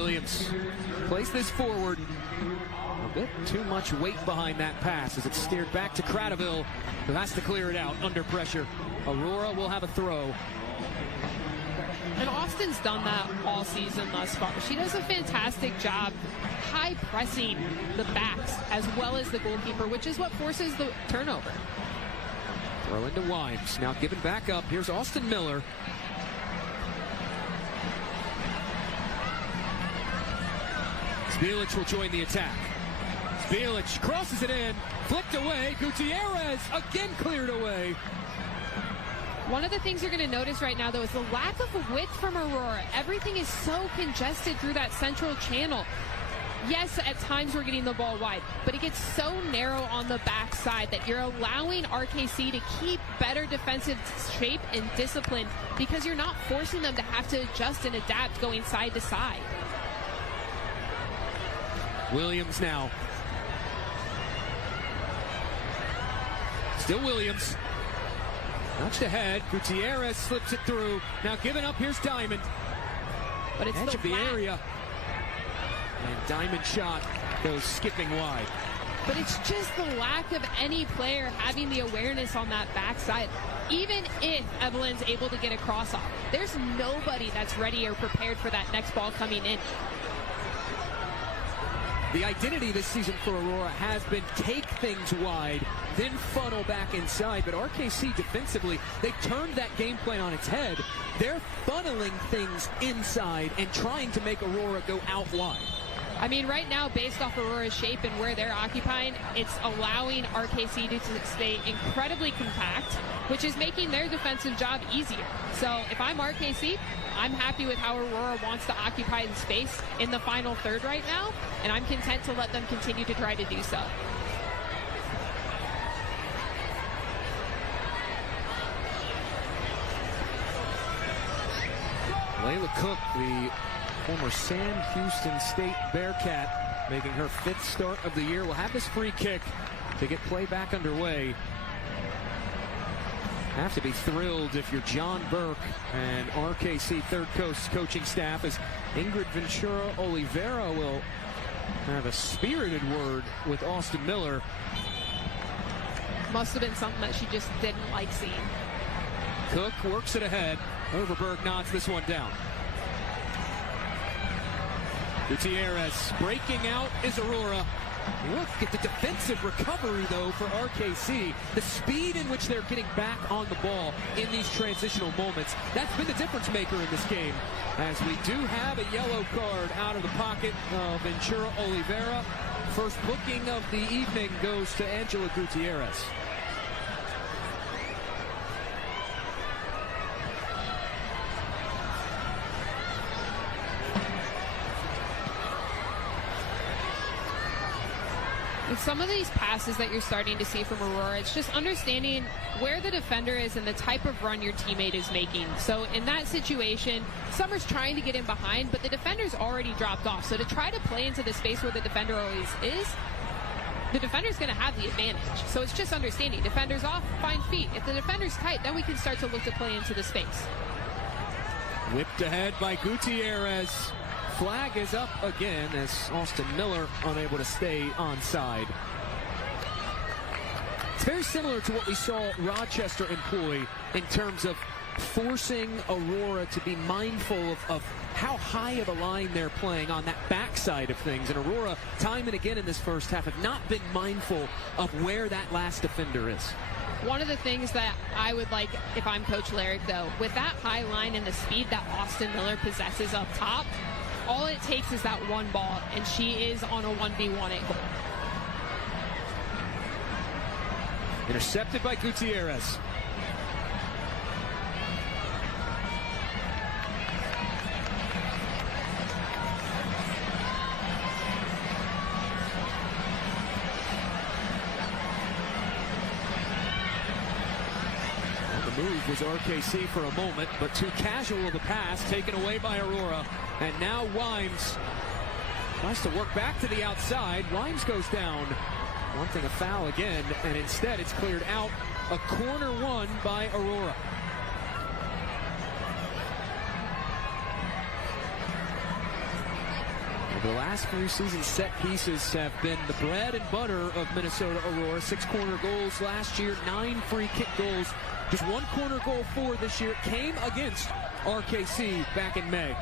Williams plays this forward. A bit too much weight behind that pass as it's steered back to Cradaville, who has to clear it out under pressure. Aurora will have a throw. And Austin's done that all season thus far. She does a fantastic job high pressing the backs as well as the goalkeeper, which is what forces the turnover. Throw into Wimes. Now given back up. Here's Austin Miller. Zbelic will join the attack. Zbelic crosses it in, flicked away. Gutierrez again cleared away. One of the things you're going to notice right now, though, is the lack of width from Aurora. Everything is so congested through that central channel. Yes, at times we're getting the ball wide, but it gets so narrow on the backside that you're allowing RKC to keep better defensive shape and discipline because you're not forcing them to have to adjust and adapt going side to side. Williams now. Still Williams. Nudged ahead. Gutierrez slips it through. Now giving up. Here's Diamond. But it's edge of the area. And Diamond shot goes skipping wide. But it's just the lack of any player having the awareness on that backside. Even if Evelyn's able to get a cross off, there's nobody that's ready or prepared for that next ball coming in. The identity this season for Aurora has been take things wide, then funnel back inside. But RKC defensively, they've turned that game plan on its head. They're funneling things inside and trying to make Aurora go out wide. I mean, right now, based off Aurora's shape and where they're occupying, it's allowing RKC to stay incredibly compact, which is making their defensive job easier. So if I'm RKC, I'm happy with how Aurora wants to occupy the space in the final third right now, and I'm content to let them continue to try to do so. Layla Cook, the former Sam Houston State Bearcat, making her 5th start of the year, will have this free kick to get play back underway. Have to be thrilled if you're John Burke and RKC Third Coast coaching staff, as Ingrid Ventura Oliveira will have a spirited word with Austin Miller. Must have been something that she just didn't like seeing. Cook works it ahead. Overberg nods this one down. Gutierrez breaking out is Aurora. Look at the defensive recovery, though, for RKC. The speed in which they're getting back on the ball in these transitional moments. That's been the difference maker in this game, as we do have a yellow card out of the pocket of Ventura Oliveira. First booking of the evening goes to Angela Gutierrez. With some of these passes that you're starting to see from Aurora, it's just understanding where the defender is and the type of run your teammate is making. So in that situation, Summer's trying to get in behind, but the defender's already dropped off. So to try to play into the space where the defender always is, the defender's going to have the advantage. So it's just understanding. Defender's off, find feet. If the defender's tight, then we can start to look to play into the space. Whipped ahead by Gutierrez. Flag is up again as Austin Miller unable to stay onside. It's very similar to what we saw Rochester employ in terms of forcing Aurora to be mindful of how high of a line they're playing on that backside of things. And Aurora, time and again in this first half, have not been mindful of where that last defender is. One of the things that I would like if I'm Coach Larrick, though, with that high line and the speed that Austin Miller possesses up top, all it takes is that one ball, and she is on a 1v1 at goal. Intercepted by Gutierrez. The move was RKC for a moment, but too casual of the pass, taken away by Aurora. And now Wimes tries to work back to the outside. Wimes goes down, wanting a foul again, and instead it's cleared out. A corner won by Aurora. Over the last few seasons, set pieces have been the bread and butter of Minnesota Aurora. 6 corner goals last year, 9 free kick goals. Just 1 corner goal for this year. It came against RKC back in May.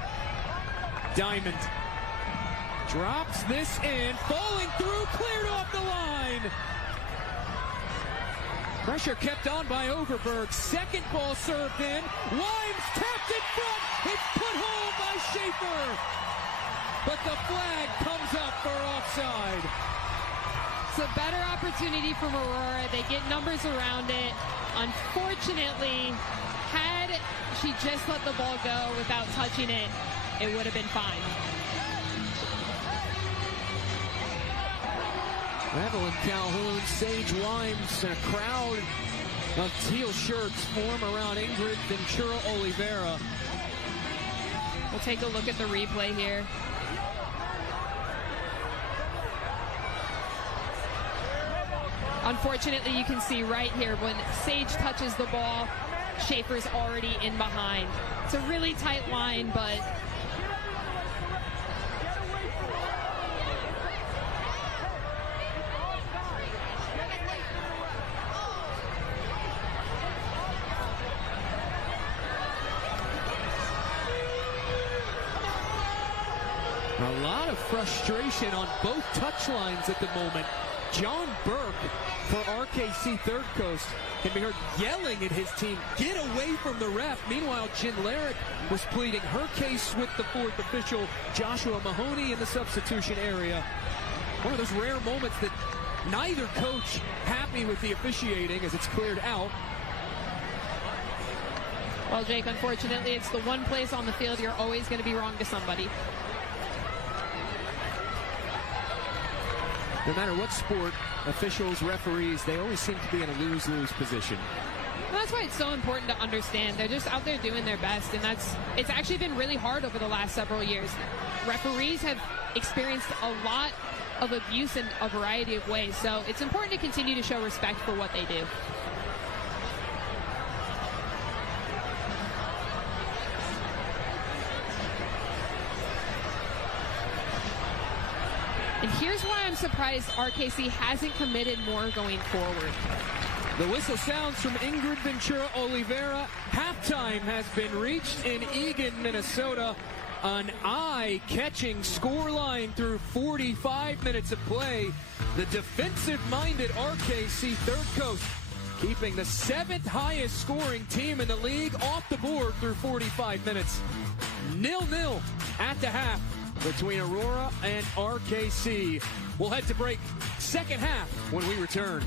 Diamond drops this in, falling through, cleared off the line. Pressure kept on by Overberg. Second ball served in. Wimes tapped in front. It's put home by Schaefer. But the flag comes up for offside. It's a better opportunity from Aurora. They get numbers around it. Unfortunately, had she just let the ball go without touching it, it would have been fine. Evelyn Calhoun, Sage Wimes, and a crowd of teal shirts form around Ingrid Ventura Oliveira. We'll take a look at the replay here. Unfortunately, you can see right here when Sage touches the ball, Schaefer's already in behind. It's a really tight line, but a lot of frustration on both touch lines at the moment. John Burke for RKC Third Coast can be heard yelling at his team, get away from the ref. Meanwhile, Jen Larrick was pleading her case with the 4th official, Joshua Mahoney, in the substitution area. One of those rare moments that neither coach happy with the officiating as it's cleared out. Well, Jake, unfortunately, it's the one place on the field you're always going to be wrong to somebody. No matter what sport, officials, referees, they always seem to be in a lose-lose position. Well, that's why it's so important to understand. They're just out there doing their best, and it's actually been really hard over the last several years. Referees have experienced a lot of abuse in a variety of ways, so it's important to continue to show respect for what they do. And here's why I'm surprised RKC hasn't committed more going forward. The whistle sounds from Ingrid Ventura Oliveira. Halftime has been reached in Eagan, Minnesota. An eye-catching scoreline through 45 minutes of play. The defensive-minded RKC Third Coast keeping the 7th highest scoring team in the league off the board through 45 minutes. 0-0 at the half between Aurora and RKC. We'll head to break. Second half when we return.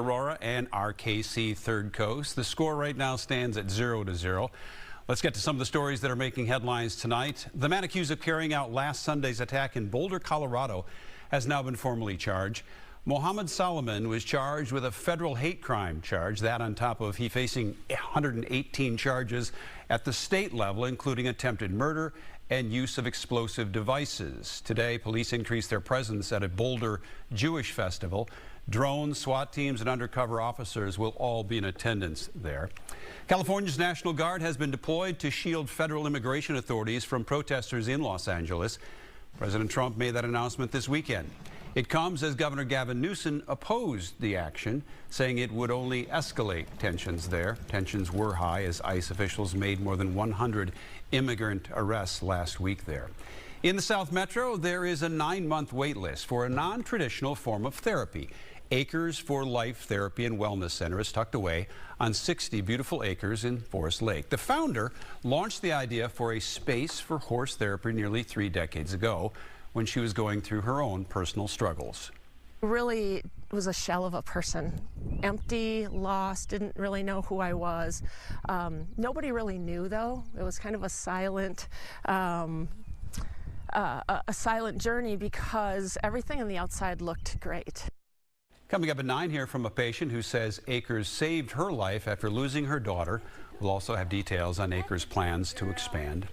Aurora and RKC Third Coast. The score right now stands at 0-0. Let's get to some of the stories that are making headlines tonight. The man accused of carrying out last Sunday's attack in Boulder, Colorado, has now been formally charged. Mohammed Solomon was charged with a federal hate crime charge, that on top of he facing 118 charges at the state level, including attempted murder and use of explosive devices. Today, police increased their presence at a Boulder Jewish festival. Drones, SWAT teams, and undercover officers will all be in attendance there. California's National Guard has been deployed to shield federal immigration authorities from protesters in Los Angeles. President Trump made that announcement this weekend. It comes as Governor Gavin Newsom opposed the action, saying it would only escalate tensions there. Tensions were high as ICE officials made more than 100 immigrant arrests last week there. In the South Metro, there is a 9-month wait list for a non-traditional form of therapy. Acres for Life Therapy and Wellness Center is tucked away on 60 beautiful acres in Forest Lake. The founder launched the idea for a space for horse therapy nearly 3 decades ago when she was going through her own personal struggles. Really was a shell of a person, empty, lost, didn't really know who I was. Nobody really knew, though. It was kind of a silent journey because everything on the outside looked great. Coming up at 9, here from a patient who says Acres saved her life after losing her daughter. We'll also have details on Acres' plans to expand.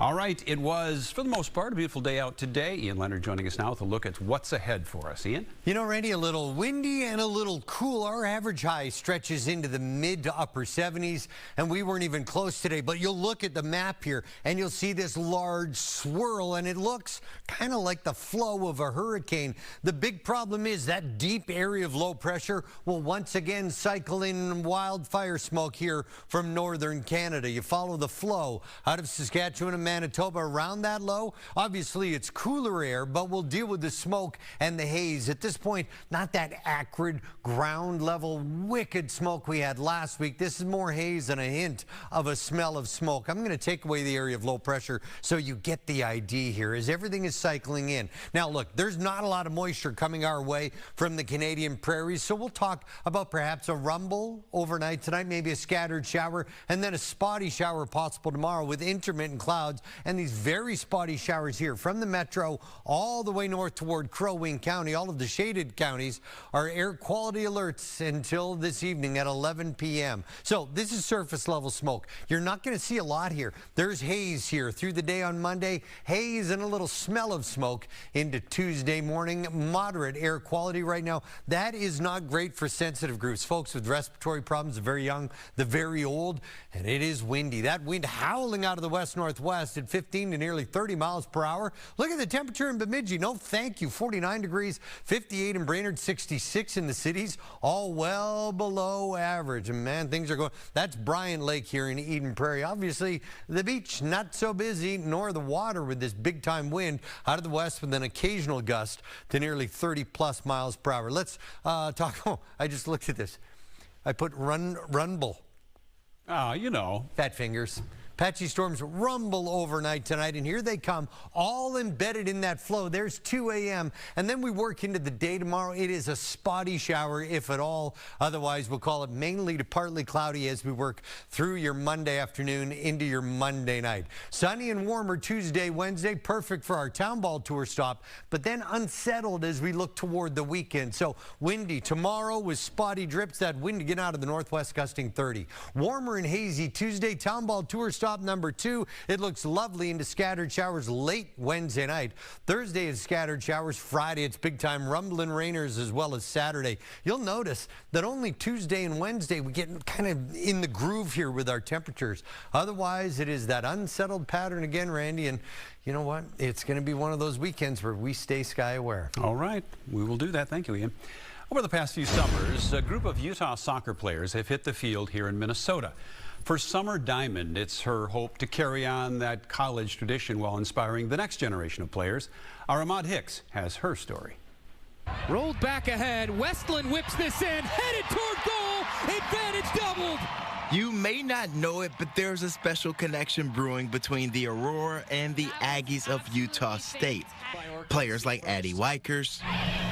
All right, it was, for the most part, a beautiful day out today. Ian Leonard joining us now with a look at what's ahead for us. Ian? You know, Randy, a little windy and a little cool. Our average high stretches into the mid to upper 70s, and we weren't even close today. But you'll look at the map here, and you'll see this large swirl, and it looks kind of like the flow of a hurricane. The big problem is that deep area of low pressure will once again cycle in wildfire smoke here from northern Canada. You follow the flow out of Saskatchewan and Manitoba around that low. Obviously, it's cooler air, but we'll deal with the smoke and the haze. At this point, not that acrid, ground level, wicked smoke we had last week. This is more haze and a hint of a smell of smoke. I'm going to take away the area of low pressure so you get the idea here as everything is cycling in. Now, look, there's not a lot of moisture coming our way from the Canadian prairies, so we'll talk about perhaps a rumble overnight tonight, maybe a scattered shower, and then a spotty shower possible tomorrow with intermittent clouds. And these very spotty showers here from the metro all the way north toward Crow Wing County. All of the shaded counties are air quality alerts until this evening at 11 p.m. So this is surface level smoke. You're not going to see a lot here. There's haze here through the day on Monday, haze and a little smell of smoke into Tuesday morning. Moderate air quality right now. That is not great for sensitive groups. Folks with respiratory problems, the very young, the very old, and it is windy. That wind howling out of the west-northwest at 15 to nearly 30 miles per hour. Look at the temperature in Bemidji. No, thank you. 49 degrees, 58 in Brainerd, 66 in the cities, all well below average. And man, things are going. That's Bryant Lake here in Eden Prairie. Obviously, the beach not so busy, nor the water with this big-time wind out of the west with an occasional gust to nearly 30-plus miles per hour. Let's talk. Oh, I just looked at this. I put rumble. Oh, you know. Fat fingers. Patchy storms rumble overnight tonight, and here they come, all embedded in that flow. There's 2 a.m., and then we work into the day tomorrow. It is a spotty shower, if at all. Otherwise, we'll call it mainly to partly cloudy as we work through your Monday afternoon into your Monday night. Sunny and warmer Tuesday, Wednesday, perfect for our town ball tour stop, but then unsettled as we look toward the weekend. So windy tomorrow with spotty drips, that wind again out of the northwest gusting 30. Warmer and hazy Tuesday, town ball tour stop number 2. It looks lovely into scattered showers late Wednesday night. Thursday is scattered showers. Friday it's big time rumbling rainers as well as Saturday. You'll notice that only Tuesday and Wednesday we get kind of in the groove here with our temperatures. Otherwise it is that unsettled pattern again, Randy, and you know what? It's going to be one of those weekends where we stay sky aware. All right, we will do that. Thank you, Ian. Over the past few summers, a group of Utah soccer players have hit the field here in Minnesota. For Summer Diamond, it's her hope to carry on that college tradition while inspiring the next generation of players. Our Ahmad Hicks has her story. Rolled back ahead, Westland whips this in, headed toward goal, advantage doubled. You may not know it, but there's a special connection brewing between the Aurora and the Aggies of Utah State. Players like Addie Wykers.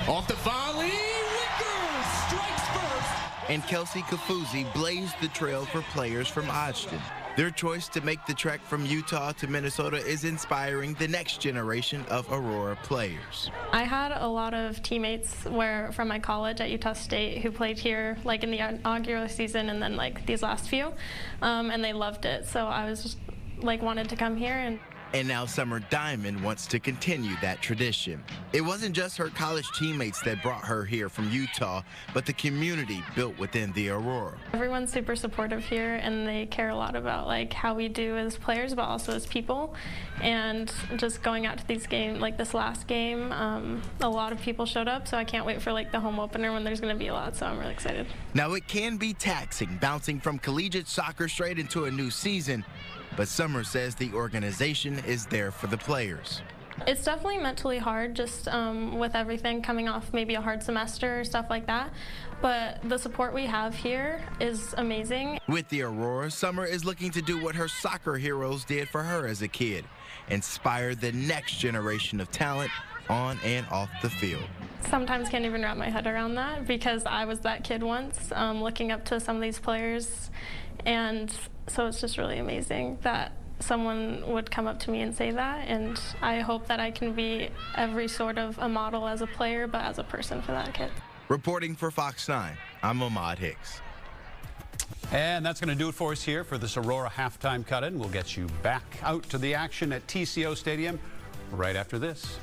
Off the volley, Wickers strikes first. and Kelsey Kafuzi blazed the trail for players from Hodgson. Their choice to make the trek from Utah to Minnesota is inspiring the next generation of Aurora players. I had a lot of teammates from my college at Utah State who played here like in the inaugural season and then like these last few, and they loved it. So I was just like wanted to come here. And now Summer Diamond wants to continue that tradition. It wasn't just her college teammates that brought her here from Utah, but the community built within the Aurora. Everyone's super supportive here, and they care a lot about like how we do as players, but also as people. And just going out to these games, like this last game, a lot of people showed up, so I can't wait for like the home opener when there's going to be a lot, so I'm really excited. Now it can be taxing, bouncing from collegiate soccer straight into a new season, but Summer says the organization is there for the players. It's definitely mentally hard, just with everything coming off maybe a hard semester or stuff like that. But the support we have here is amazing. With the Aurora, Summer is looking to do what her soccer heroes did for her as a kid, inspire the next generation of talent on and off the field. Sometimes can't even wrap my head around that because I was that kid once, looking up to some of these players. And so it's just really amazing that someone would come up to me and say that, and I hope that I can be every sort of a model as a player, but as a person for that kid. Reporting for Fox 9, I'm Ahmad Hicks. And that's going to do it for us here for this Aurora halftime cut-in. We'll get you back out to the action at TCO Stadium right after this.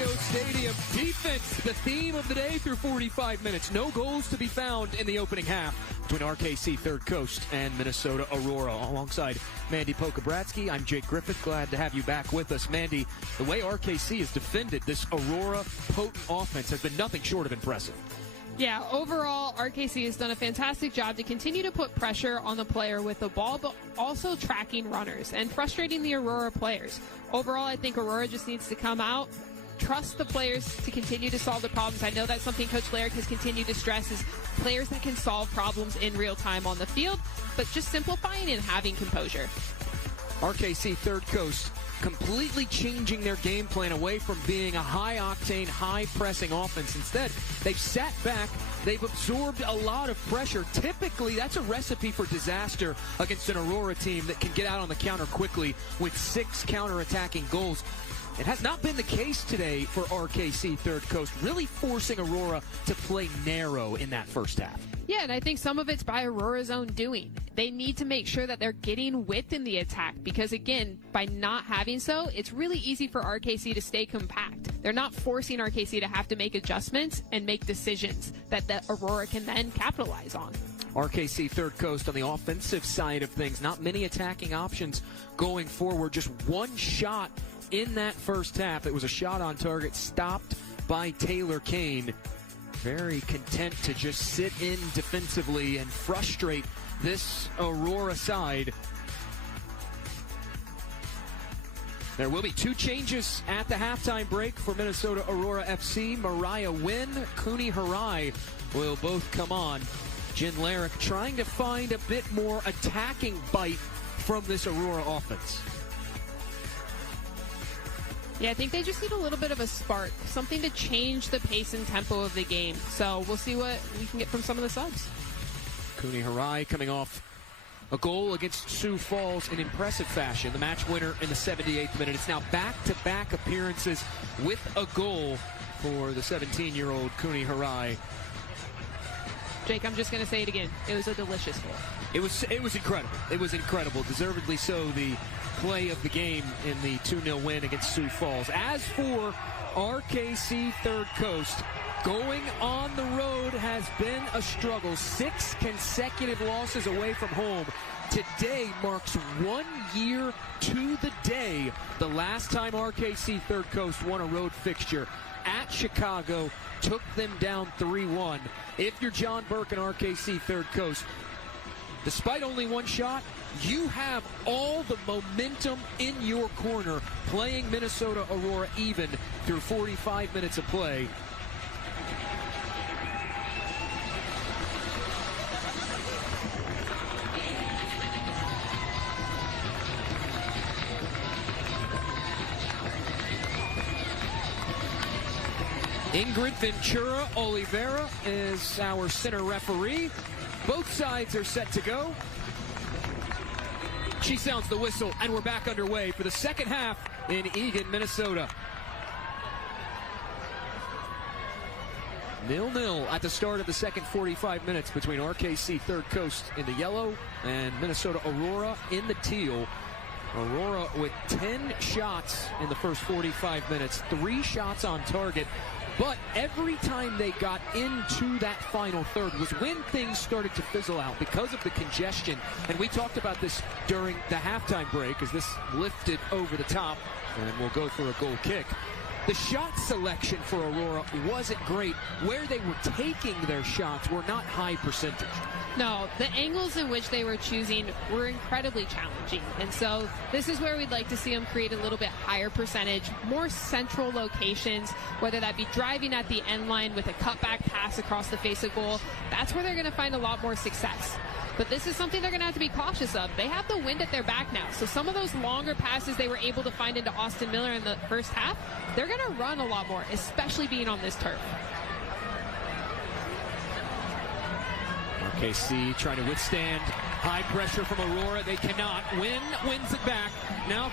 TCO Stadium. Defense, the theme of the day through 45 minutes. No goals to be found in the opening half between RKC Third Coast and Minnesota Aurora. Alongside Mandy Pokabratsky, I'm Jake Griffith. Glad to have you back with us. Mandy, the way RKC has defended this Aurora potent offense has been nothing short of impressive. Yeah, overall, RKC has done a fantastic job to continue to put pressure on the player with the ball, but also tracking runners and frustrating the Aurora players. Overall, I think Aurora just needs to come out, trust the players to continue to solve the problems. I know that's something Coach Larrick has continued to stress is players that can solve problems in real time on the field, but just simplifying and having composure. RKC Third Coast completely changing their game plan away from being a high-octane, high-pressing offense. Instead, they've sat back, they've absorbed a lot of pressure. Typically, that's a recipe for disaster against an Aurora team that can get out on the counter quickly with 6 counter-attacking goals. It has not been the case today for RKC Third Coast, really forcing Aurora to play narrow in that first half. Yeah, and I think some of it's by Aurora's own doing. They need to make sure that they're getting width in the attack because, again, by not having so, it's really easy for RKC to stay compact. They're not forcing RKC to have to make adjustments and make decisions that the Aurora can then capitalize on. RKC Third Coast on the offensive side of things, not many attacking options going forward, just one shot in that first half. It was a shot on target stopped by Taylor Kane. Very content to just sit in defensively and frustrate this Aurora side. There will be 2 changes at the halftime break for Minnesota Aurora FC. Mariah Wynn, Cooney Harai will both come on. Jen Larrick trying to find a bit more attacking bite from this Aurora offense. Yeah, I think they just need a little bit of a spark, something to change the pace and tempo of the game. So we'll see what we can get from some of the subs. Cooney Harai coming off a goal against Sioux Falls in impressive fashion. The match winner in the 78th minute. It's now back-to-back appearances with a goal for the 17-year-old Cooney Harai. Jake, I'm just going to say it again. It was a delicious goal. It was incredible. It was incredible. Deservedly so, the play of the game in the 2-0 win against Sioux Falls. As for RKC Third Coast, going on the road has been a struggle. 6 consecutive losses away from home. Today marks 1 year to the day the last time RKC Third Coast won a road fixture at Chicago, took them down 3-1. If you're John Burke and RKC Third Coast, despite only 1 shot, you have all the momentum in your corner playing Minnesota Aurora even through 45 minutes of play. Ingrid Ventura Oliveira is our center referee. Both sides are set to go. She sounds the whistle, and we're back underway for the second half in Eagan, Minnesota. 0-0 at the start of the second 45 minutes between RKC Third Coast in the yellow and Minnesota Aurora in the teal. Aurora with 10 shots in the first 45 minutes, 3 shots on target. But every time they got into that final third was when things started to fizzle out because of the congestion. And we talked about this during the halftime break as this lifted over the top and we'll go for a goal kick. The shot selection for Aurora wasn't great. Where they were taking their shots were not high percentage. No, the angles in which they were choosing were incredibly challenging. And so this is where we'd like to see them create a little bit higher percentage, more central locations, whether that be driving at the end line with a cutback pass across the face of goal. That's where they're going to find a lot more success. But this is something they're going to have to be cautious of. They have the wind at their back now. So some of those longer passes they were able to find into Austin Miller in the first half, they're going to run a lot more, especially being on this turf. RKC trying to withstand high pressure from Aurora. They cannot. Wynn wins it back. Now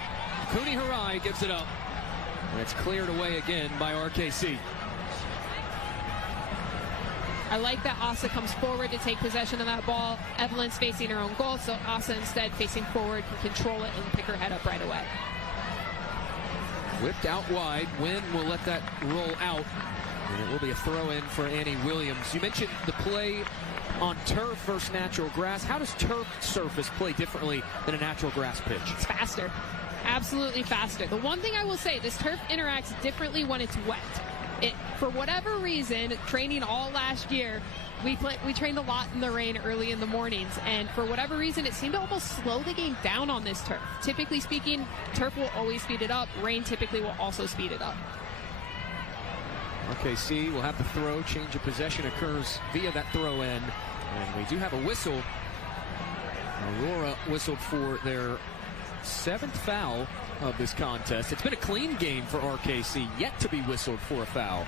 Cooney Harai gives it up. And it's cleared away again by RKC. I like that Asa comes forward to take possession of that ball. Evelyn's facing her own goal, so Asa instead facing forward can control it and pick her head up right away. Whipped out wide. Wynn will let that roll out. And it will be a throw-in for Annie Williams. You mentioned the play on turf versus natural grass. How does turf surface play differently than a natural grass pitch? It's faster. Absolutely faster. The one thing I will say, this turf interacts differently when it's wet. For whatever reason, training all last year, we trained a lot in the rain early in the mornings, and for whatever reason, it seemed to almost slow the game down on this turf. Typically speaking, turf will always speed it up. Rain typically will also speed it up. RKC will have the throw. Change of possession occurs via that throw in. And we do have a whistle. Aurora whistled for their 7th foul of this contest. It's been a clean game for RKC, yet to be whistled for a foul.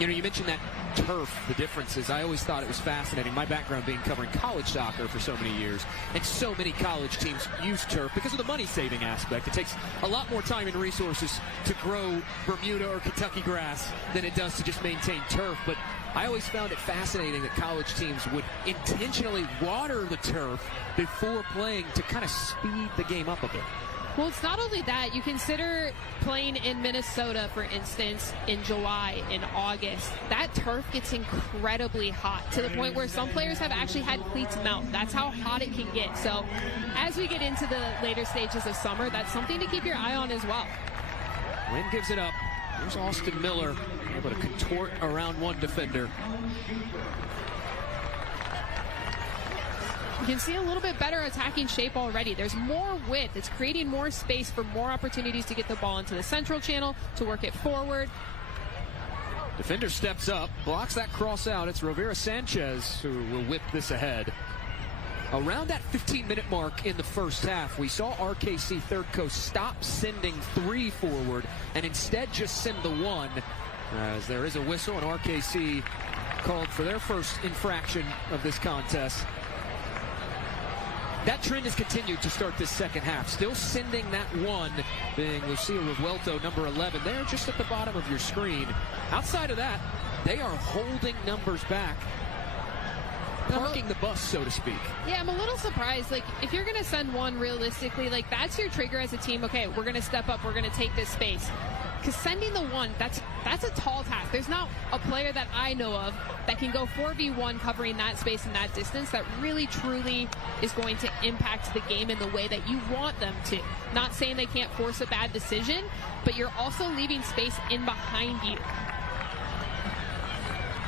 You know, you mentioned that turf, the differences. I always thought it was fascinating. My background being covering college soccer for so many years, and so many college teams use turf because of the money-saving aspect. It takes a lot more time and resources to grow Bermuda or Kentucky grass than it does to just maintain turf. But I always found it fascinating that college teams would intentionally water the turf before playing to kind of speed the game up a bit. Well, it's not only that. You consider playing in Minnesota, for instance, in July, in August. That turf gets incredibly hot to the point where some players have actually had cleats melt. That's how hot it can get. So as we get into the later stages of summer, that's something to keep your eye on as well. Wynn gives it up. Here's Austin Miller, able to contort around one defender. You can see a little bit better attacking shape already. There's more width. It's creating more space for more opportunities to get the ball into the central channel, to work it forward. Defender steps up, blocks that cross out. It's Rivera Sanchez who will whip this ahead. Around that 15-minute mark in the first half, we saw RKC Third Coast stop sending 3 forward and instead just send the 1, as there is a whistle, and RKC called for their first infraction of this contest. That trend has continued to start this second half. Still sending that 1, being Lucia Revuelto, number 11. They're just at the bottom of your screen. Outside of that, they are holding numbers back. Parking the bus, so to speak. Yeah, I'm a little surprised. Like, if you're going to send 1 realistically, like, that's your trigger as a team. Okay, we're going to step up. We're going to take this space. Because sending the 1, that's a tall task. There's not a player that I know of that can go 4v1 covering that space and that distance that really, truly is going to impact the game in the way that you want them to. Not saying they can't force a bad decision, but you're also leaving space in behind you.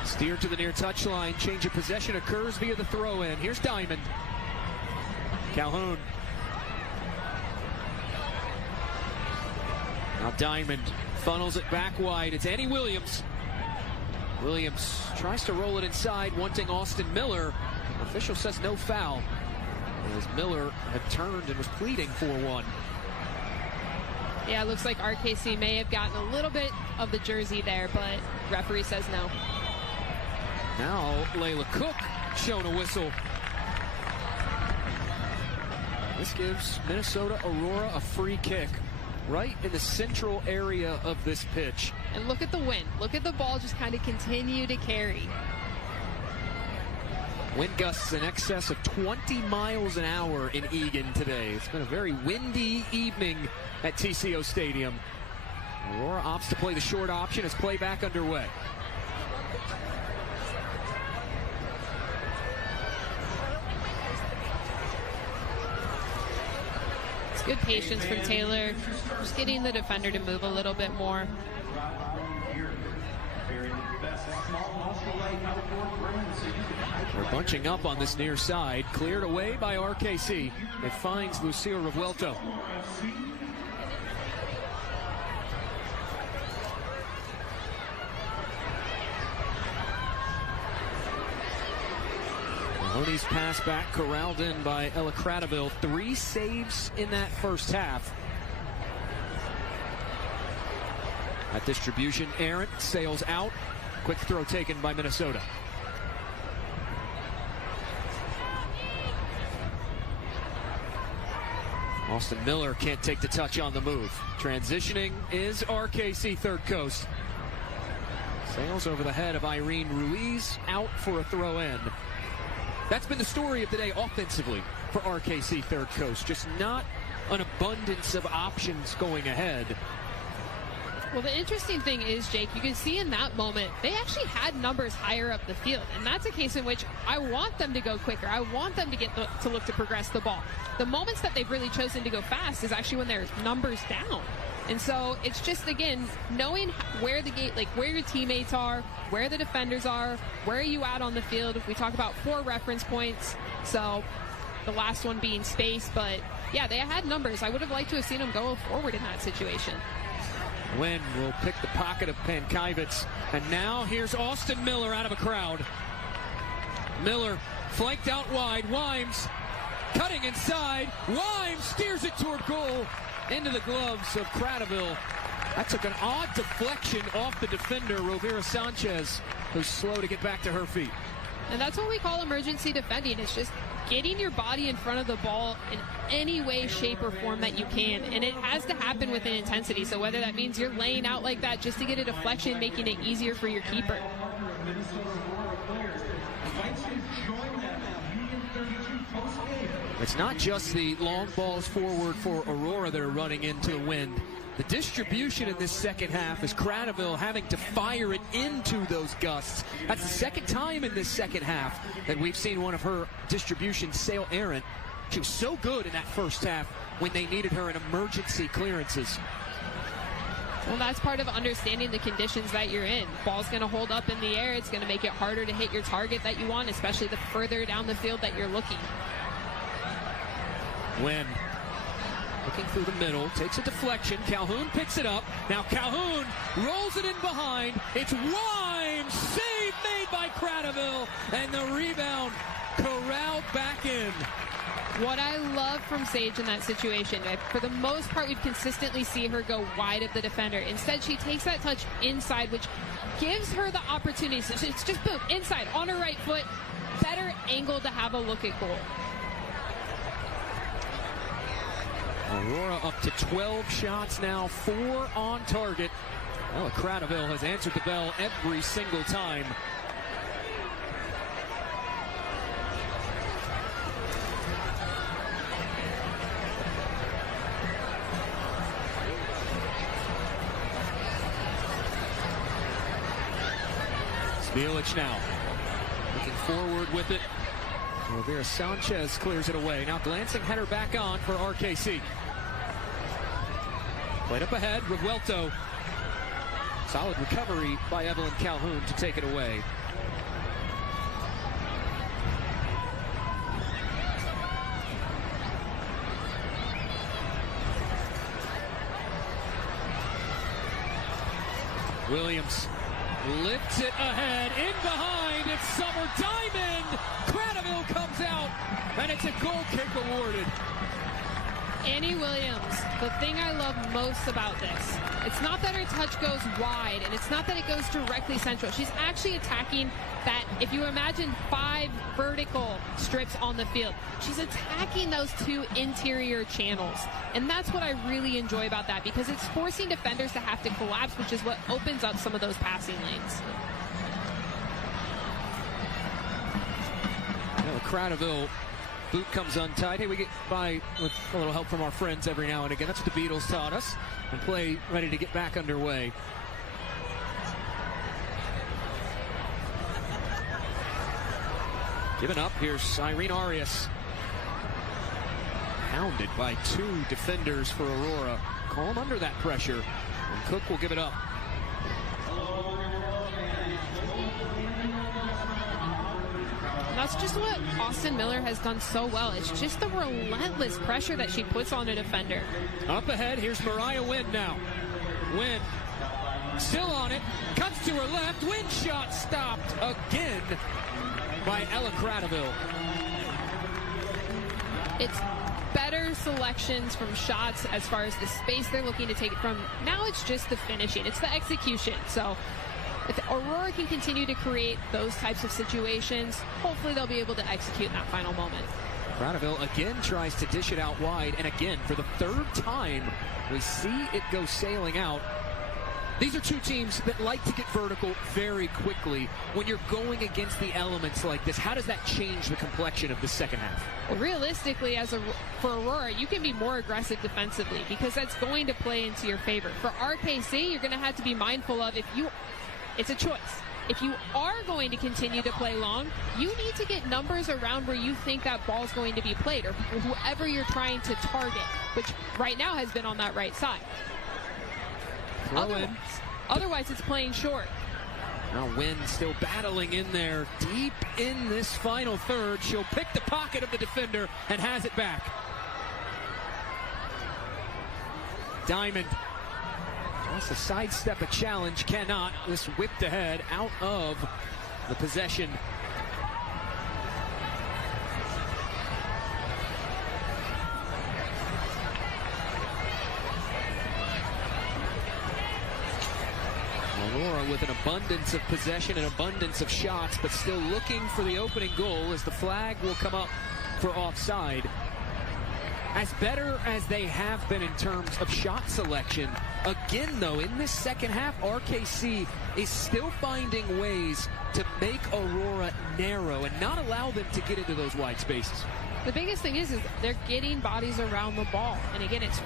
Steer to the near touchline. Change of possession occurs via the throw-in. Here's Diamond. Calhoun. Now Diamond funnels it back wide. It's Annie Williams. Williams tries to roll it inside, wanting Austin Miller. Official says no foul, as Miller had turned and was pleading for 1. Yeah, it looks like RKC may have gotten a little bit of the jersey there, but referee says no. Now Layla Cook shown a whistle. This gives Minnesota Aurora a free kick right in the central area of this pitch. And look at the wind. Look at the ball just kind of continue to carry. Wind gusts in excess of 20 miles an hour in Eagan today. It's been a very windy evening at TCO Stadium. Aurora opts to play the short option as play back underway. Good patience from Taylor, just getting the defender to move a little bit more. They're bunching up on this near side, cleared away by RKC. It finds Lucia Revuelto. Mahoney's pass back, corralled in by Ella Cradaville. 3 saves in that first half. That distribution, Aaron sails out. Quick throw taken by Minnesota. Austin Miller can't take the touch on the move. Transitioning is RKC Third Coast. Sails over the head of Irene Ruiz, out for a throw in. That's been the story of the day offensively for RKC Third Coast. Just not an abundance of options going ahead. Well, the interesting thing is, Jake, you can see in that moment, they actually had numbers higher up the field. And that's a case in which I want them to go quicker. I want them to to look to progress the ball. The moments that they've really chosen to go fast is actually when their numbers down. And so it's just, again, knowing where where your teammates are, where the defenders are, where are you at on the field. We talk about 4 reference points. So the last one being space. But yeah, they had numbers. I would have liked to have seen them go forward in that situation. Wynn will pick the pocket of Pankivitz. And now here's Austin Miller out of a crowd. Miller flanked out wide. Wimes cutting inside. Wimes steers it toward goal into the gloves of Cradaville. That took an odd deflection off the defender, Rovira Sanchez, who's slow to get back to her feet. And that's what we call emergency defending. It's just getting your body in front of the ball in any way, shape, or form that you can. And it has to happen with an intensity. So whether that means you're laying out like that just to get a deflection, making it easier for your keeper. It's not just the long balls forward for Aurora that are running into the wind. The distribution in this second half is Cradaville having to fire it into those gusts. That's the second time in this second half that we've seen one of her distributions sail errant. She was so good in that first half when they needed her in emergency clearances. Well, that's part of understanding the conditions that you're in. Ball's going to hold up in the air. It's going to make it harder to hit your target that you want, especially the further down the field that you're looking. Wynn looking through the middle, takes a deflection. Calhoun picks it up. Now Calhoun rolls it in behind. It's Wimes, save made by Cradaville, and the rebound corralled back in. What I love from Sage in that situation, for the most part, we've consistently seen her go wide of the defender. Instead, she takes that touch inside, which gives her the opportunity. So it's just boom, inside, on her right foot, better angle to have a look at goal. Aurora up to 12 shots now, 4 on target. Well, Cradaville has answered the bell every single time. Spielich now looking forward with it. Rovira Sanchez clears it away. Now glancing header back on for RKC. Played up ahead, Revuelto. Solid recovery by Evelyn Calhoun to take it away. Williams lifts it ahead, in behind, it's Summer Diamond! Cradaville comes out, and it's a goal kick awarded. Annie Williams, the thing I love most about this, it's not that her touch goes wide, and it's not that it goes directly central. She's actually attacking that, if you imagine 5 vertical strips on the field, she's attacking those 2 interior channels. And that's what I really enjoy about that, because it's forcing defenders to have to collapse, which is what opens up some of those passing lanes. Well, Cradaville boot comes untied. Hey, we get by with a little help from our friends every now and again. That's what the Beatles taught us. And play ready to get back underway. Given up, here's Irene Arias. Hounded by 2 defenders for Aurora. Calm under that pressure. And Cook will give it up. That's just what Austin Miller has done so well. It's just the relentless pressure that she puts on a defender. Up ahead, here's Mariah Wynn now. Wynn still on it, cuts to her left. Wynn shot stopped again by Ella Cradaville. It's better selections from shots as far as the space they're looking to take it from. Now it's just the finishing. It's the execution. So if Aurora can continue to create those types of situations, hopefully they'll be able to execute in that final moment. Cradaville again tries to dish it out wide, and again, for the 3rd time, we see it go sailing out. These are two teams that like to get vertical very quickly. When you're going against the elements like this, how does that change the complexion of the second half? Well, realistically, for Aurora, you can be more aggressive defensively because that's going to play into your favor. For RKC, you're going to have to be mindful of it's a choice. If you are going to continue to play long, you need to get numbers around where you think that ball's going to be played, or whoever you're trying to target, which right now has been on that right side. Otherwise, it's playing short. Now Wynn still battling in there deep in this final third. She'll pick the pocket of the defender and has it back. Diamond wants to sidestep a challenge, cannot. This whipped ahead out of the possession. Aurora with an abundance of possession and abundance of shots, but still looking for the opening goal as the flag will come up for offside. As better as they have been in terms of shot selection, again though, in this second half, RKC is still finding ways to make Aurora narrow and not allow them to get into those wide spaces. The biggest thing is they're getting bodies around the ball. And again, it's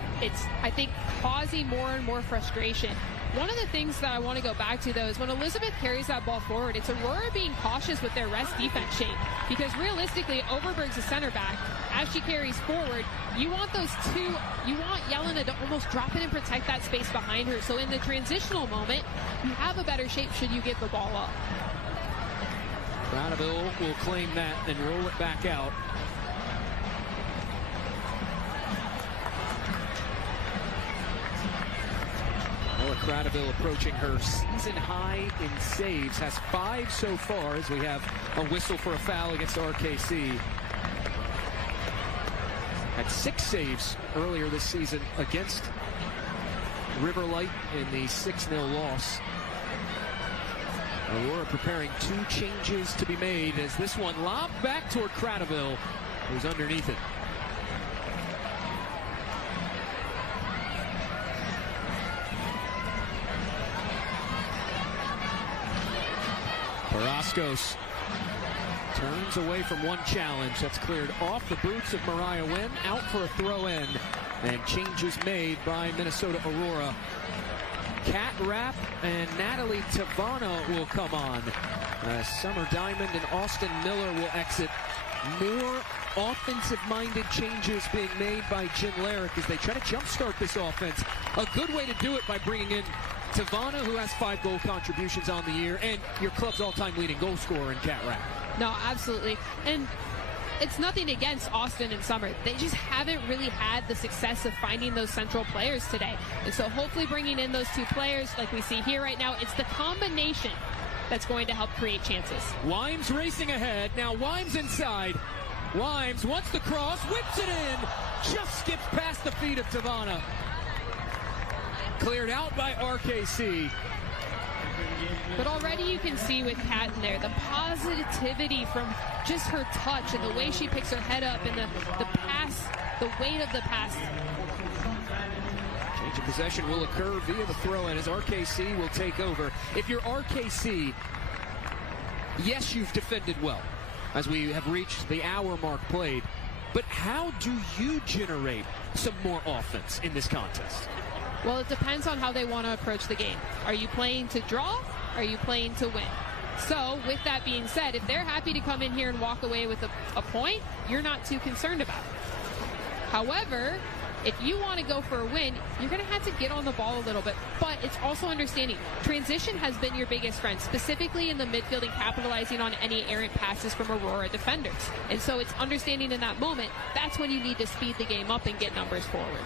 I think, causing more and more frustration. One of the things that I want to go back to, though, is when Elizabeth carries that ball forward, it's Aurora being cautious with their rest defense shape. Because realistically, Overberg's a center back. As she carries forward, you want those two, you want Jelena to almost drop in and protect that space behind her. So in the transitional moment, you have a better shape should you get the ball up. Cradaville will claim that and roll it back out. Cradaville approaching her season high in saves, has 5 so far as we have a whistle for a foul against RKC. Had 6 saves earlier this season against Riverlight in the 6-0 loss. Aurora preparing 2 changes to be made as this one lobbed back toward Cradaville, who's underneath it. Carrascos turns away from one challenge. That's cleared off the boots of Mariah Wynn, out for a throw-in, and changes made by Minnesota Aurora. Kat Rapp and Natalie Tavano will come on. Summer Diamond and Austin Miller will exit. More offensive-minded changes being made by Jen Larrick as they try to jumpstart this offense. A good way to do it by bringing in Tavana, who has 5 goal contributions on the year, and your club's all-time leading goal scorer in Kat Rapp. No, absolutely. And it's nothing against Austin and Summer. They just haven't really had the success of finding those central players today. And so hopefully bringing in those 2 players like we see here right now, it's the combination that's going to help create chances. Wimes racing ahead. Now Wimes inside. Wimes wants the cross, whips it in, just skips past the feet of Tavana. Cleared out by RKC. But already you can see with Kat in there, the positivity from just her touch and the way she picks her head up and the pass, the weight of the pass. Change of possession will occur via the throw-in as RKC will take over. If you're RKC, yes, you've defended well as we have reached the hour mark played. But how do you generate some more offense in this contest? Well, it depends on how they want to approach the game. Are you playing to draw? Are you playing to win? So, with that being said, if they're happy to come in here and walk away with a point, you're not too concerned about it. However, if you want to go for a win, you're going to have to get on the ball a little bit. But it's also understanding transition has been your biggest friend, specifically in the midfield and capitalizing on any errant passes from Aurora defenders. And so it's understanding in that moment, that's when you need to speed the game up and get numbers forward.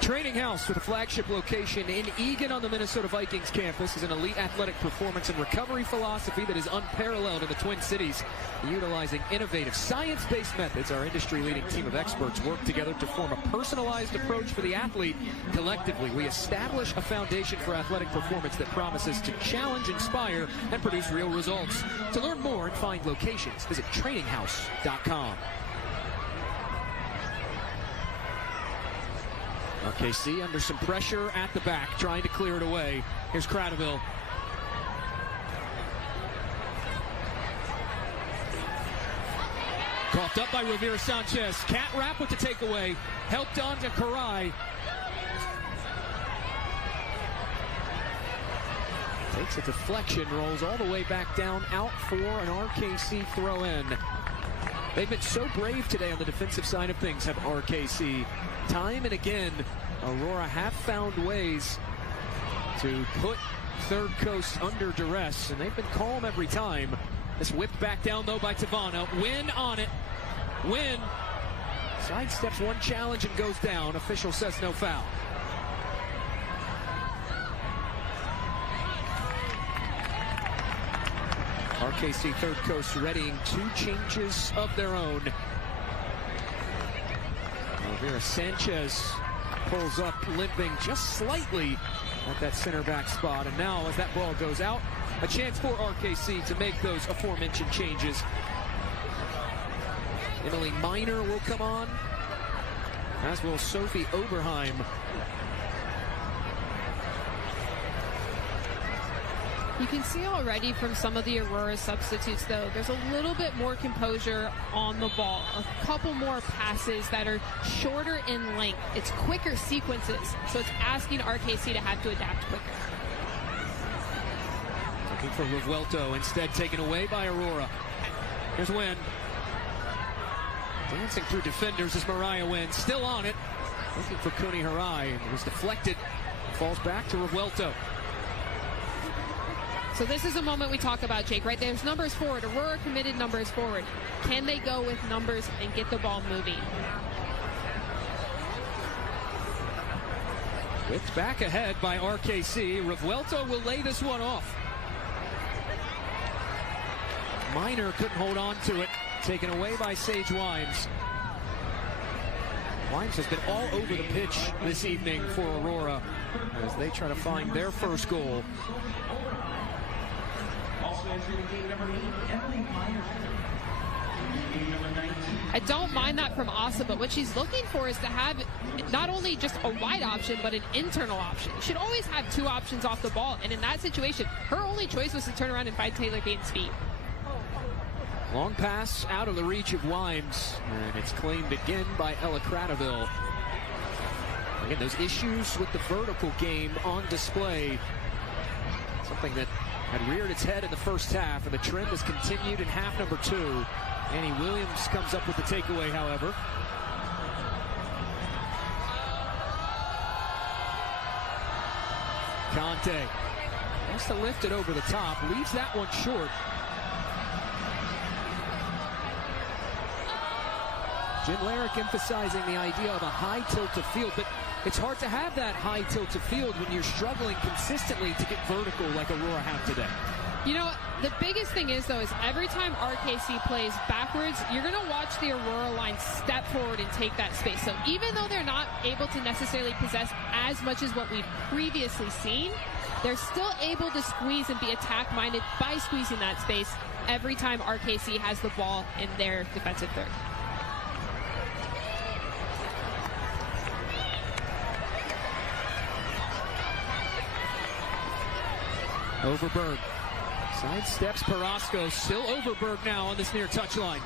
Training House with a flagship location in Eagan on the Minnesota Vikings campus is an elite athletic performance and recovery philosophy that is unparalleled in the Twin Cities. Utilizing innovative science-based methods, our industry-leading team of experts work together to form a personalized approach for the athlete. Collectively, we establish a foundation for athletic performance that promises to challenge, inspire, and produce real results. To learn more and find locations, visit traininghouse.com. RKC under some pressure at the back, trying to clear it away. Here's Cradaville. Coughed up by Rivera Sanchez. Cat wrap with the takeaway. Helped on to Karai. Takes a deflection, rolls all the way back down, out for an RKC throw-in. They've been so brave today on the defensive side of things, have RKC. Time and again, Aurora have found ways to put Third Coast under duress, and they've been calm every time. This whipped back down, though, by Tavana. Win on it. Win. Sidesteps one challenge and goes down. Official says no foul. RKC Third Coast readying 2 changes of their own. Rivera Sanchez pulls up, limping just slightly at that center back spot. And now, as that ball goes out, a chance for RKC to make those aforementioned changes. Emily Miner will come on, as will Sophie Oberheim. You can see already from some of the Aurora substitutes, though, there's a little bit more composure on the ball. A couple more passes that are shorter in length. It's quicker sequences, so it's asking RKC to have to adapt quicker. Looking for Revuelto, instead taken away by Aurora. Here's Wynn. Dancing through defenders as Mariah Wynn, still on it. Looking for Kuni Harai, and it was deflected. Falls back to Revuelto. So this is a moment we talk about, Jake, right? There's numbers forward. Aurora committed numbers forward. Can they go with numbers and get the ball moving? Whipped back ahead by RKC. Revuelto will lay this one off. Miner couldn't hold on to it. Taken away by Sage Wimes. Wimes has been all over the pitch this evening for Aurora as they try to find their first goal. I don't mind that from Asa, but what she's looking for is to have not only just a wide option, but an internal option. You should always have 2 options off the ball, and in that situation, her only choice was to turn around and find Taylor Payton's feet. Long pass out of the reach of Wimes, and it's claimed again by Ella Cradaville. Again, those issues with the vertical game on display. Something that had reared its head in the first half, and the trend has continued in half number 2. Annie Williams comes up with the takeaway, however. Conte has to lift it over the top, leaves that one short. Jim Larrick emphasizing the idea of a high tilt of field, but it's hard to have that high tilt of field when you're struggling consistently to get vertical like Aurora have today. You know, the biggest thing is, though, is every time RKC plays backwards, you're going to watch the Aurora line step forward and take that space. So even though they're not able to necessarily possess as much as what we've previously seen, they're still able to squeeze and be attack-minded by squeezing that space every time RKC has the ball in their defensive third. Overberg sidesteps Parasco, still Overberg now on this near touchline.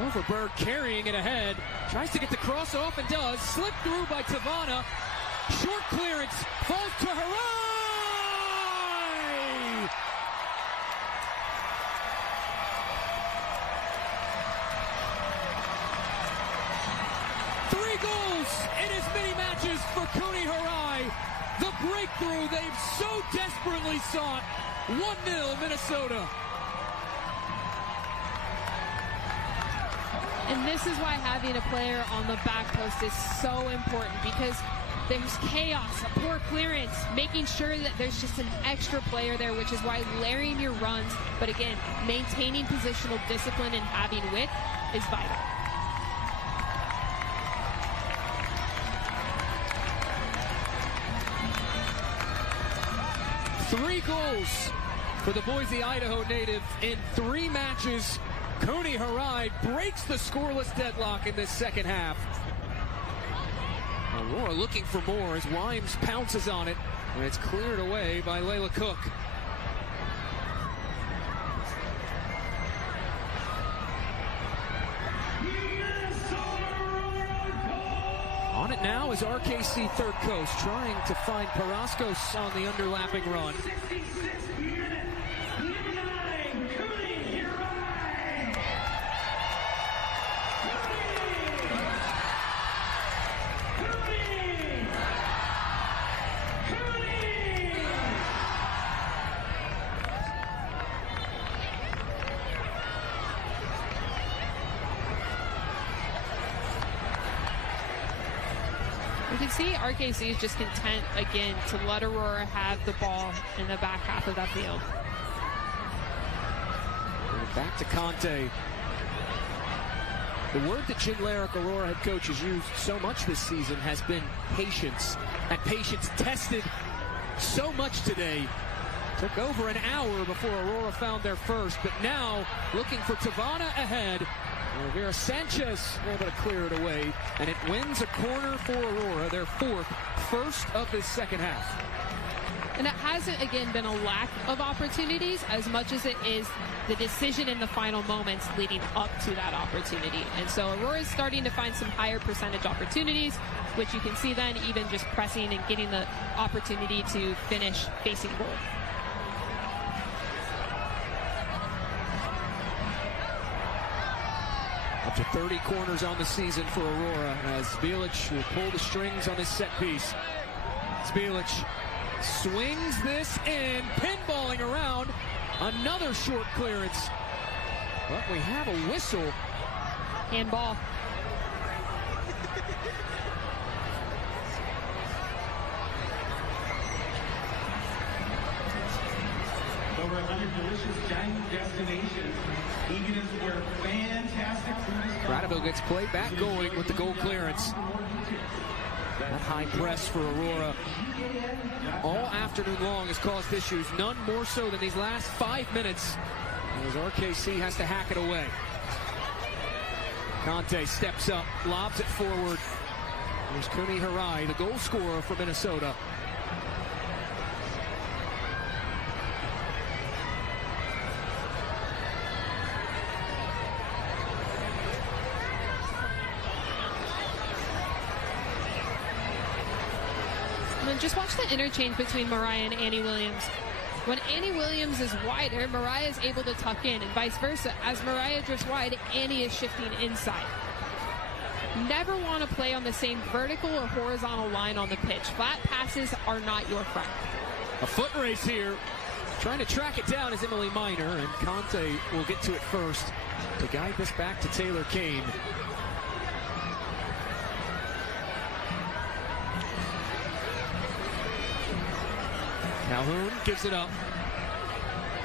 Overberg carrying it ahead, tries to get the cross off and does, slipped through by Tavana, short clearance, falls to Harai! 3 goals in as many matches for Kuni Harai. The breakthrough they've so desperately sought. 1-0 Minnesota. And this is why having a player on the back post is so important, because there's chaos, a poor clearance, making sure that there's just an extra player there, which is why layering your runs, but again, maintaining positional discipline and having width is vital. Three goals for the Boise, Idaho native in 3 matches. Kuni Harai breaks the scoreless deadlock in this second half. Aurora looking for more as Wimes pounces on it, and it's cleared away by Layla Cook. On it now is RKC Third Coast, trying to find Paraskos on the underlapping run. You can see RKC is just content again to let Aurora have the ball in the back half of that field. Back to Conte. The word that Jim Larrick, Aurora head coach, has used so much this season has been patience. And patience tested so much today. Took over an hour before Aurora found their first, but now looking for Tavana ahead. Vera Sanchez able to clear it away, and it wins a corner for Aurora, their first of this second half. And it hasn't, again, been a lack of opportunities as much as it is the decision in the final moments leading up to that opportunity. And so Aurora is starting to find some higher percentage opportunities, which you can see then even just pressing and getting the opportunity to finish facing goal. Up to 30 corners on the season for Aurora as Zbilic will pull the strings on his set piece. Zbilic swings this in, pinballing around. Another short clearance. But we have a whistle. Handball. Over 100 delicious dining destinations. Eagan is where fantastic food is. Radeville gets play back going with the goal clearance. That high press for Aurora all afternoon long has caused issues, none more so than these last 5 minutes as RKC has to hack it away. Conte steps up, lobs it forward. There's Kuni Harai, the goal scorer for Minnesota. And just watch the interchange between Mariah and Annie Williams. When Annie Williams is wider, Mariah is able to tuck in, and vice versa. As Mariah drifts wide, Annie is shifting inside. Never want to play on the same vertical or horizontal line on the pitch. Flat passes are not your friend. A foot race here. Trying to track it down is Emily Miner, and Conte will get to it first to guide this back to Taylor Kane. Calhoun gives it up.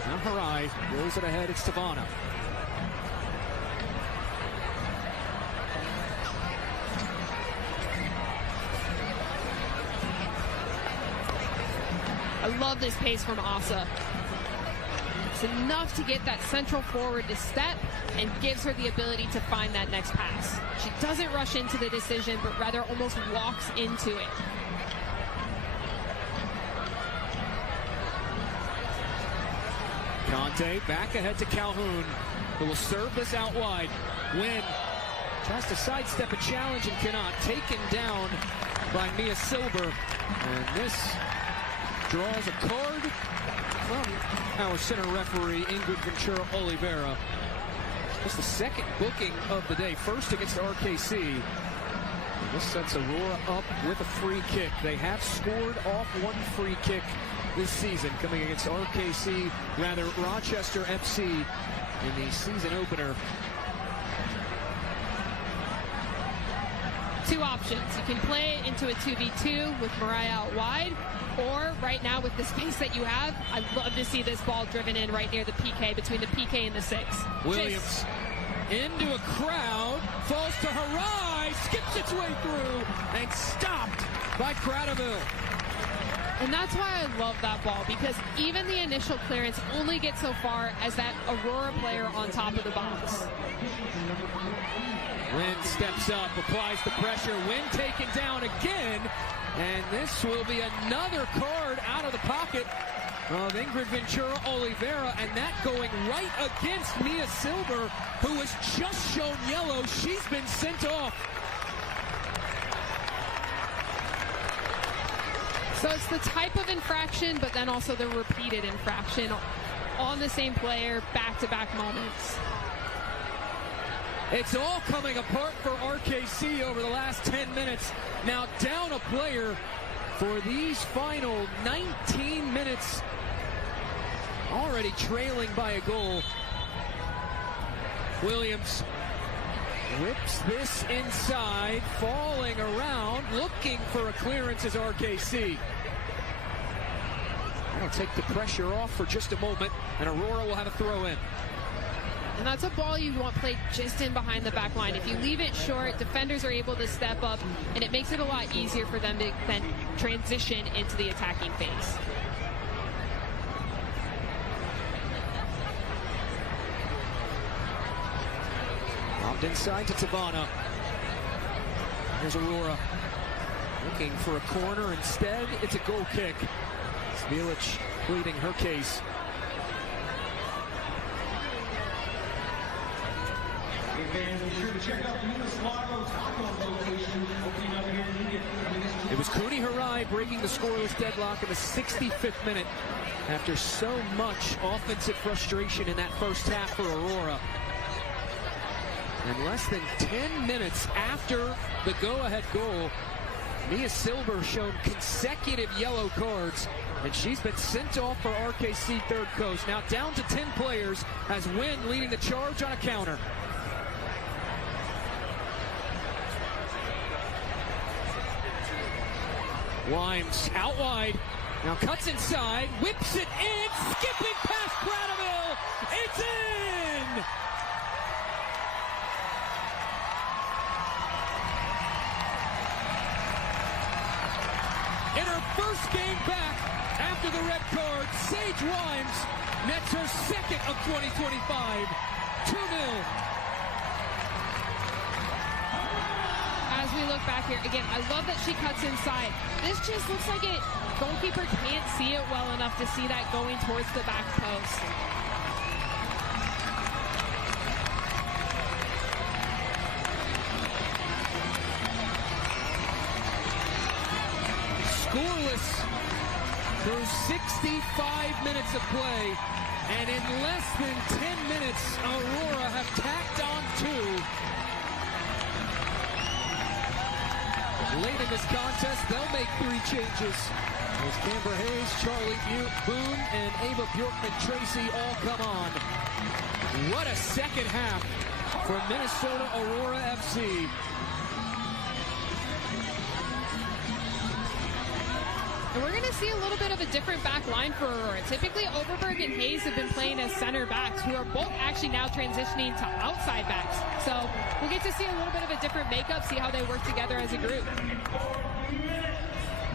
Now Harai rolls it ahead. It's Tavana. I love this pace from Asa. It's enough to get that central forward to step and gives her the ability to find that next pass. She doesn't rush into the decision, but rather almost walks into it. Conte back ahead to Calhoun, who will serve this out wide. Wynn tries to sidestep a challenge and cannot. Taken down by Mia Silber. And this draws a card from our center referee, Ingrid Ventura Oliveira. Just the second booking of the day, first against RKC. And this sets Aurora up with a free kick. They have scored off one free kick this season, coming against Rochester FC in the season opener. Two options. You can play into a 2v2 with Mariah out wide, or right now with the space that you have, I'd love to see this ball driven in right near the PK, between the PK and the 6. Williams into a crowd, falls to Harai, skips its way through, and stopped by Cradaville. And that's why I love that ball, because even the initial clearance only gets so far as that Aurora player on top of the box. Wynn steps up, applies the pressure. Wynn taken down again. And this will be another card out of the pocket of Ingrid Ventura Oliveira, and that going right against Mia Silver, who has just shown yellow. She's been sent off. So it's the type of infraction, but then also the repeated infraction on the same player, back-to-back moments. It's all coming apart for RKC over the last 10 minutes. Now down a player for these final 19 minutes. Already trailing by a goal. Williams whips this inside, falling around, looking for a clearance as RKC. That'll take the pressure off for just a moment, and Aurora will have a throw in. And that's a ball you want played just in behind the back line. If you leave it short, defenders are able to step up, and it makes it a lot easier for them to then transition into the attacking phase. Lobbed inside to Tavana. Here's Aurora looking for a corner. Instead, it's a goal kick. Smilich pleading her case. It was Cooney Harai breaking the scoreless deadlock in the 65th minute after so much offensive frustration in that first half for Aurora. And less than 10 minutes after the go-ahead goal, Mia Silver shown consecutive yellow cards, and she's been sent off for RKC Third Coast. Now down to 10 players as Wynn leading the charge on a counter. Wimes out wide, now cuts inside, whips it in, skipping past Bradaville, it's in! In her first game back after the red card, Sage Wimes nets her second of 2025, 2-0. As we look back here, again, I love that she cuts inside. This just looks like it. Goalkeeper can't see it well enough to see that going towards the back post. Scoreless through 65 minutes of play, and in less than 10 minutes, Aurora have tacked on 2. Late in this contest, they'll make 3 changes. As Camber Hayes, Charlie Boone, and Ava Bjorkman-Tracy all come on. What a second half for Minnesota Aurora FC. And we're going to see a little bit of a different back line for Aurora. Typically, Overberg and Hayes have been playing as center backs, who are both actually now transitioning to outside backs. So we'll get to see a little bit of a different makeup, see how they work together as a group.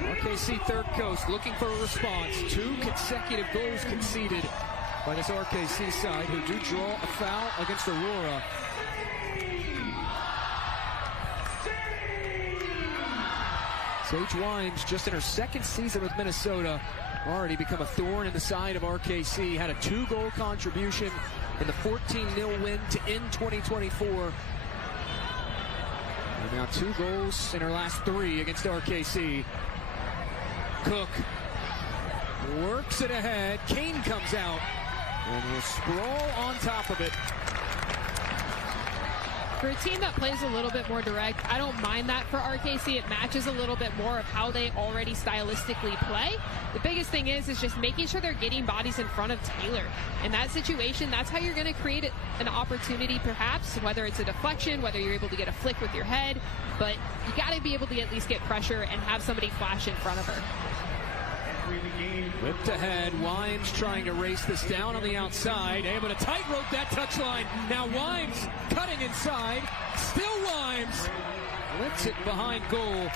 RKC Third Coast looking for a response. 2 consecutive goals conceded by this RKC side, who do draw a foul against Aurora. Sage Wimes, just in her second season with Minnesota, already become a thorn in the side of RKC. Had a 2-goal contribution in the 14-0 win to end 2024. And now 2 goals in her last 3 against RKC. Cook works it ahead. Kane comes out and will sprawl on top of it. For a team that plays a little bit more direct, I don't mind that for RKC. It matches a little bit more of how they already stylistically play. The biggest thing is just making sure they're getting bodies in front of Taylor. In that situation, that's how you're going to create an opportunity, perhaps, whether it's a deflection, whether you're able to get a flick with your head. But you got to be able to at least get pressure and have somebody flash in front of her. Whipped ahead, Wimes trying to race this down on the outside, able to tightrope that touchline. Now Wimes cutting inside, still Wimes, lifts it behind goal.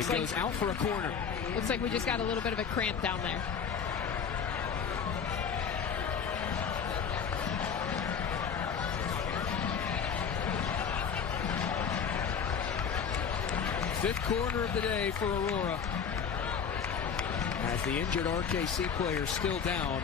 It goes out for a corner. Looks like we just got a little bit of a cramp down there. Fifth corner of the day for Aurora. As the injured RKC player still down.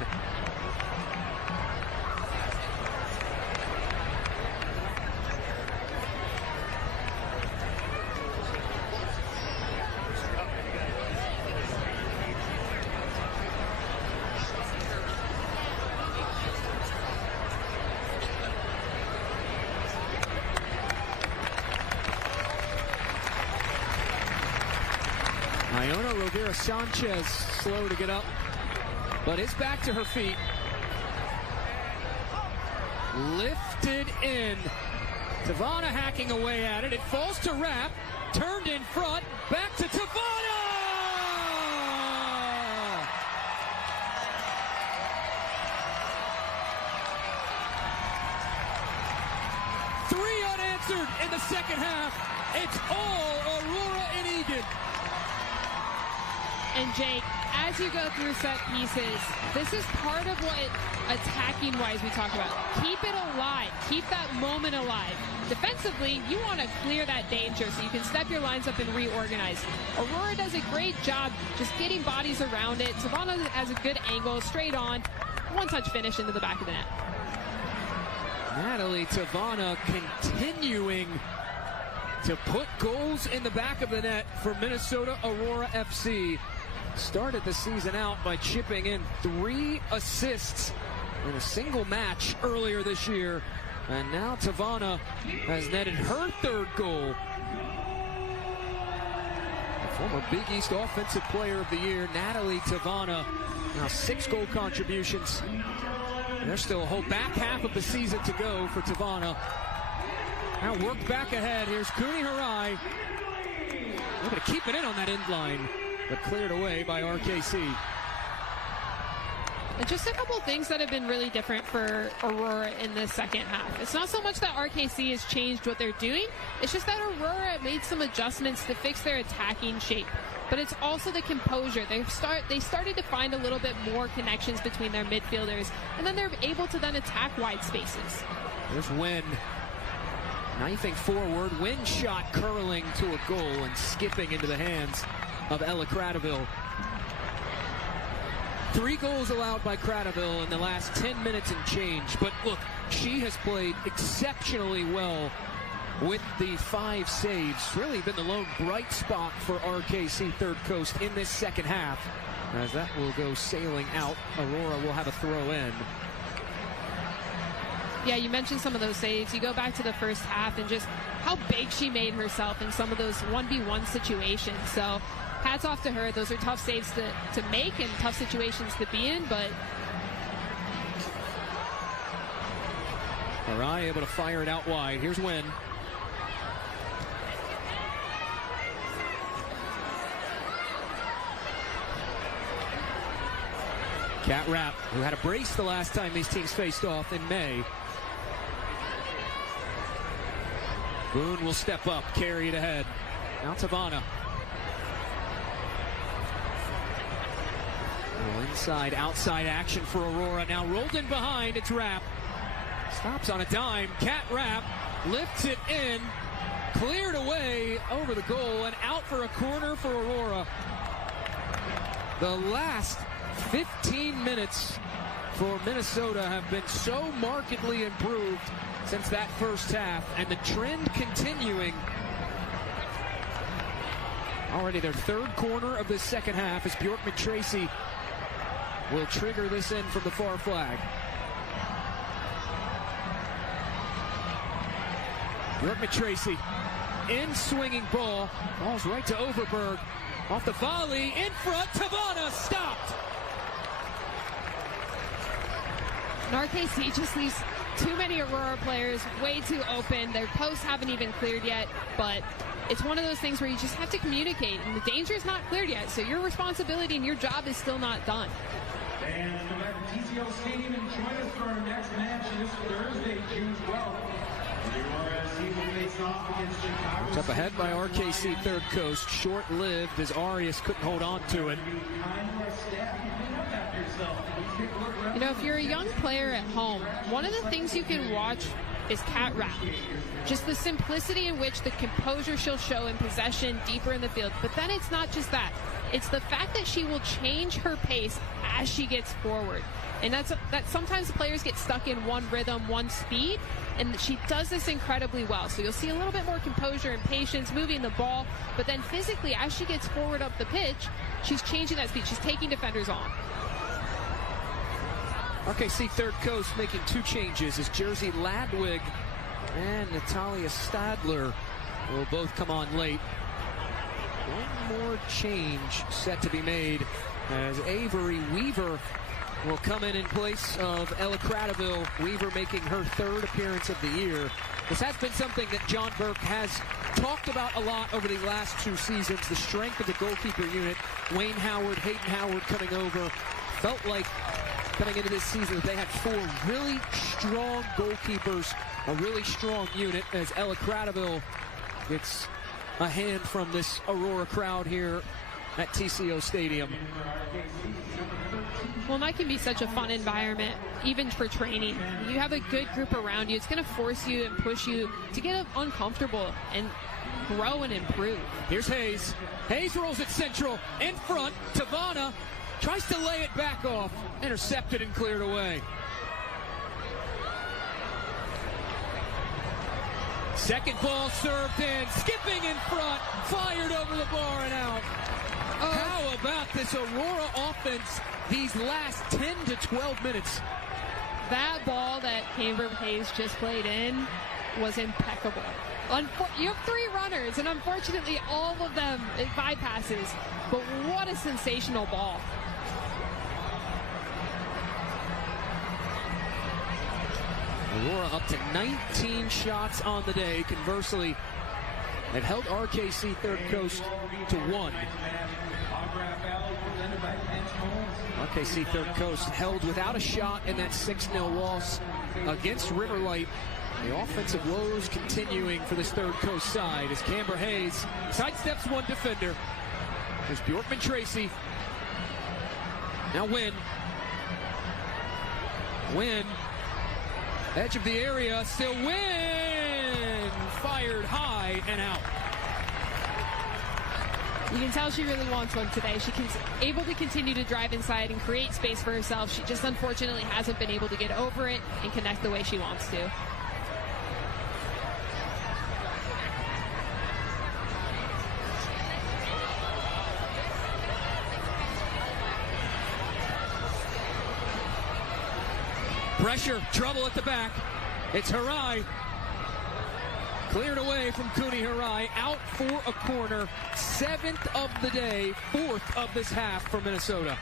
Iona Rovira Sanchez slow to get up, but is back to her feet. Lifted in. Tavana hacking away at it. It falls to Rapp. Turned in front. Back to Tavana! Three unanswered in the second half. It's all Aurora and Eagan. And Jake, as you go through set pieces, this is part of what attacking-wise we talk about. Keep it alive. Keep that moment alive. Defensively, you want to clear that danger so you can step your lines up and reorganize. Aurora does a great job just getting bodies around it. Savannah has a good angle, straight on. One-touch finish into the back of the net. Natalie Tavana continuing to put goals in the back of the net for Minnesota Aurora FC. Started the season out by chipping in 3 assists in a single match earlier this year. And now Tavana has netted her 3rd goal. The former Big East Offensive Player of the Year, Natalie Tavana, now 6 goal contributions. And there's still a whole back half of the season to go for Tavana. Now work back ahead. Here's Cooney Harai. Able to keep it in on that end line, but cleared away by RKC. And just a couple things that have been really different for Aurora in this second half. It's not so much that RKC has changed what they're doing. It's just that Aurora made some adjustments to fix their attacking shape. But it's also the composure. They started to find a little bit more connections between their midfielders, and then they're able to then attack wide spaces. There's Wynn. Knifing forward, Wynn shot curling to a goal and skipping into the hands of Ella Cradaville. 3 goals allowed by Cradaville in the last 10 minutes and change. But look, she has played exceptionally well with the 5 saves. Really been the lone bright spot for RKC Third Coast in this second half. As that will go sailing out, Aurora will have a throw in. Yeah, you mentioned some of those saves. You go back to the first half and just how big she made herself in some of those 1v1 situations. So hats off to her. Those are tough saves to make and tough situations to be in, but Arai able to fire it out wide. Here's Wynn. Cat Rapp, who had a brace the last time these teams faced off in May. Boone will step up, carry it ahead. Now Tavana. Inside, outside action for Aurora. Now rolled in behind, it's Rapp. Stops on a dime. Cat Rapp lifts it in, cleared away over the goal, and out for a corner for Aurora. The last 15 minutes for Minnesota have been so markedly improved since that first half, and the trend continuing. Already their 3rd corner of the second half as Bjorkman Tracy will trigger this in from the far flag. Bjorkman Tracy in swinging ball. Ball's right to Overberg. Off the volley, in front, Tavana stopped. And RKC just leaves too many Aurora players way too open. Their posts haven't even cleared yet, but it's one of those things where you just have to communicate, and the danger is not cleared yet, so your responsibility and your job is still not done. And come back to TCO Stadium and join us for our next match this Thursday, June 12th. It's up ahead by RKC Third Coast. Short-lived as Arias couldn't hold on to it. You know, if you're a young player at home, one of the things you can watch is Cat Rap. Just the simplicity in which the composure she'll show in possession deeper in the field. But then it's not just that. It's the fact that she will change her pace as she gets forward. And that sometimes players get stuck in one rhythm, one speed, and she does this incredibly well. So you'll see a little bit more composure and patience moving the ball, but then physically, as she gets forward up the pitch, she's changing that speed. She's taking defenders on. RKC Third Coast making 2 changes as Jersey Ladwig and Natalia Stadler will both come on late. One more change set to be made as Avery Weaver will come in place of Ella Cradaville. Weaver making her 3rd appearance of the year. This has been something that John Burke has talked about a lot over the last 2 seasons, the strength of the goalkeeper unit. Wayne Howard, Hayden Howard coming over. Felt like coming into this season that they had 4 really strong goalkeepers, a really strong unit as Ella Cradaville gets a hand from this Aurora crowd here at TCO Stadium. Well, that can be such a fun environment, even for training. You have a good group around you. It's going to force you and push you to get uncomfortable and grow and improve. Here's Hayes. Hayes rolls it central, in front. Tavana tries to lay it back off. Intercepted and cleared away. Second ball served in, skipping in front, fired over the bar and out. How about this Aurora offense these last 10 to 12 minutes? That ball that Camber Hayes just played in was impeccable. You have 3 runners, and unfortunately all of them bypasses, but what a sensational ball. Aurora up to 19 shots on the day. Conversely, they've held RKC Third Coast to 1. RKC Third Coast held without a shot in that 6-0 loss against Riverlight. The offensive woes continuing for this Third Coast side as Camber Hayes sidesteps 1 defender. There's Bjorkman Tracy. Now Wynn. Edge of the area, still Wynn! Fired high and out. You can tell she really wants one today. She's able to continue to drive inside and create space for herself. She just unfortunately hasn't been able to get over it and connect the way she wants to. Pressure, trouble at the back. It's Harai. Cleared away from Cooney Harai. Out for a corner. 7th of the day. 4th of this half for Minnesota.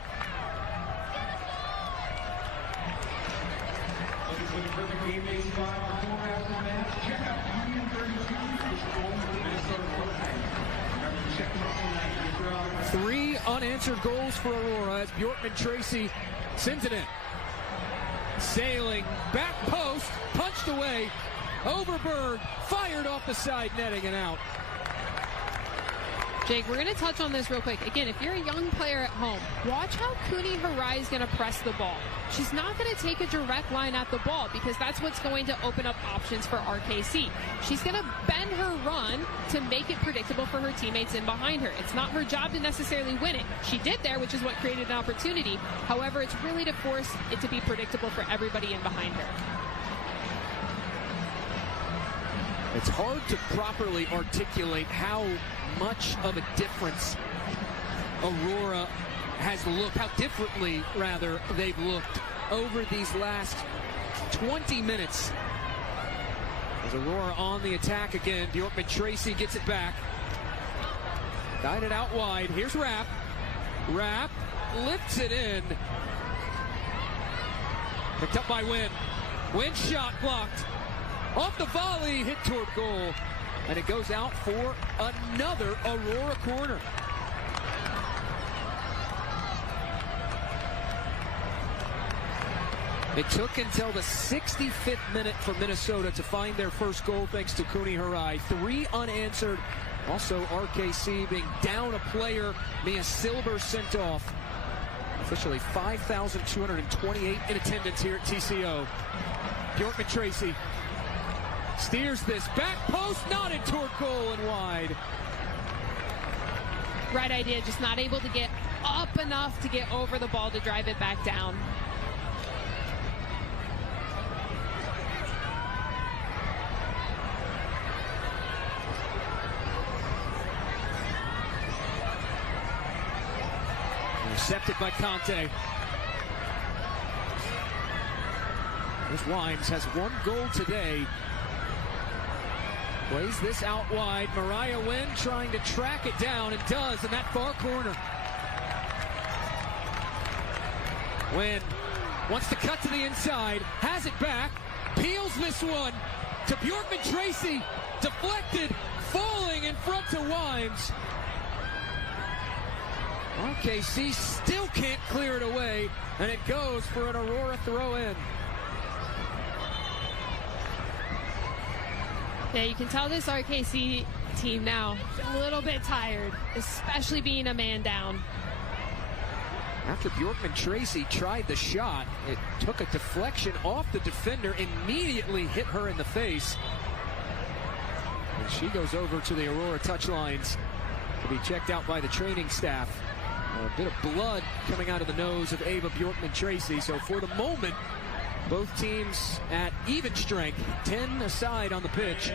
Three unanswered goals for Aurora as Bjorkman Tracy sends it in. Sailing, back post, punched away, Overberg, fired off the side netting and out. Jake, we're going to touch on this real quick. Again, if you're a young player at home, watch how Cooney Harai is going to press the ball. She's not going to take a direct line at the ball because that's what's going to open up options for RKC. She's going to bend her run to make it predictable for her teammates in behind her. It's not her job to necessarily win it. She did there, which is what created an opportunity. However, it's really to force it to be predictable for everybody in behind her. It's hard to properly articulate how much of a difference Aurora has looked, how differently, rather, they've looked over these last 20 minutes. As Aurora on the attack again, Bjorkman Tracy gets it back. Guided out wide. Here's Rapp. Rapp lifts it in. Picked up by Wynn. Wynn shot blocked. Off the volley, hit toward goal. And it goes out for another Aurora corner. It took until the 65th minute for Minnesota to find their first goal thanks to Kuni Harai. 3 unanswered. Also RKC being down a player. Mia Silber sent off. Officially 5,228 in attendance here at TCO. Bjorkman Tracy steers this back post, nodded toward goal and wide. Right idea, just not able to get up enough to get over the ball to drive it back down. Intercepted by Conte. This Wimes has 1 goal today. Plays this out wide. Mariah Wynn trying to track it down, and does in that far corner. Wynn wants to cut to the inside, has it back, peels this one to Bjorkman Tracy. Deflected, falling in front to Wimes. RKC still can't clear it away, and it goes for an Aurora throw-in. Yeah, you can tell this RKC team now is a little bit tired, especially being a man down. After Bjorkman Tracy tried the shot, it took a deflection off the defender, immediately hit her in the face. And she goes over to the Aurora touchlines to be checked out by the training staff. A bit of blood coming out of the nose of Ava Bjorkman Tracy. So for the moment, both teams at even strength, 10 aside on the pitch.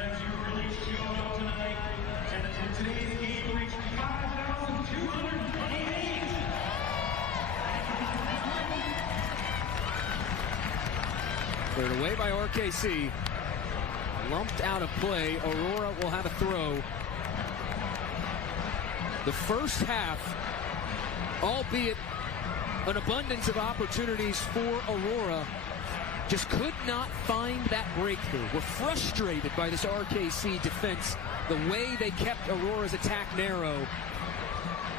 Cleared away by RKC. Lumped out of play. Aurora will have a throw. The first half, albeit an abundance of opportunities for Aurora, just could not find that breakthrough. We're frustrated by this RKC defense, the way they kept Aurora's attack narrow.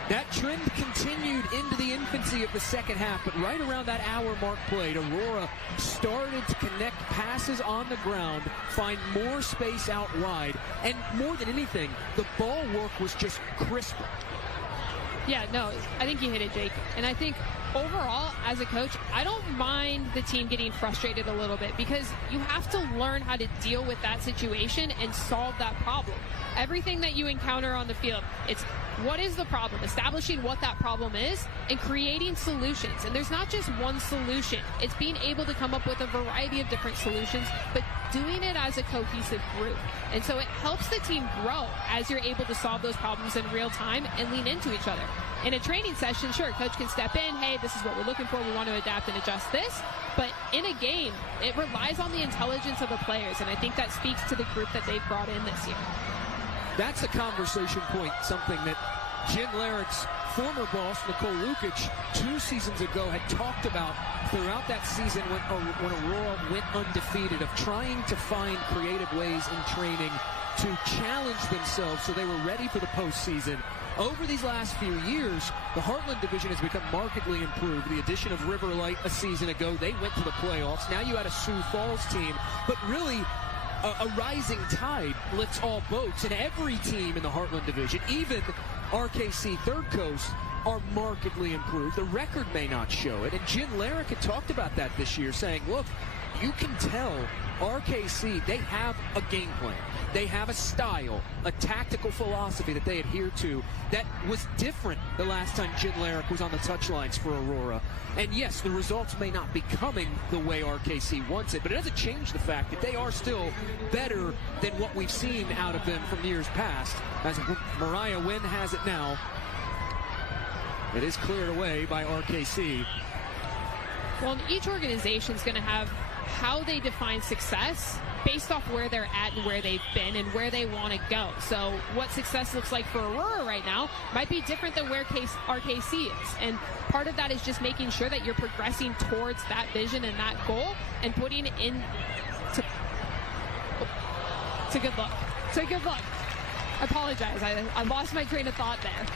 That trend continued into the infancy of the second half, but right around that hour mark played, Aurora started to connect passes on the ground, find more space out wide, and more than anything, the ball work was just crisper. Yeah, no, I think you hit it, Jake. And I think overall, as a coach, I don't mind the team getting frustrated a little bit, because you have to learn how to deal with that situation and solve that problem. Everything that you encounter on the field, it's what is the problem, establishing what that problem is, and creating solutions. And there's not just one solution. It's being able to come up with a variety of different solutions, but doing it as a cohesive group. And so it helps the team grow as you're able to solve those problems in real time and lean into each other. In a training session, sure, coach can step in, hey, this is what we're looking for, we want to adapt and adjust this. But in a game, it relies on the intelligence of the players, and I think that speaks to the group that they've brought in this year. That's a conversation point, something that Jen Larrick's former boss, Nicole Lukic, 2 seasons ago had talked about throughout that season when Aurora went undefeated, of trying to find creative ways in training to challenge themselves so they were ready for the postseason. Over these last few years, the Heartland division has become markedly improved. The addition of River Light a season ago, they went to the playoffs. Now you had a Sioux Falls team, but really a rising tide lifts all boats, and every team in the Heartland division, even RKC Third Coast, are markedly improved. The record may not show it, and Jen Larrick had talked about that this year, saying, look, you can tell RKC, they have a game plan. They have a style, a tactical philosophy that they adhere to that was different the last time Jen Larrick was on the touchlines for Aurora. And yes, the results may not be coming the way RKC wants it, but it doesn't change the fact that they are still better than what we've seen out of them from years past. As Mariah Wynn has it now, it is cleared away by RKC. Well, each organization is going to have how they define success based off where they're at and where they've been and where they want to go. So what success looks like for Aurora right now might be different than where RKC is. And part of that is just making sure that you're progressing towards that vision and that goal and putting it in to good luck. So good luck. I apologize. I lost my train of thought there.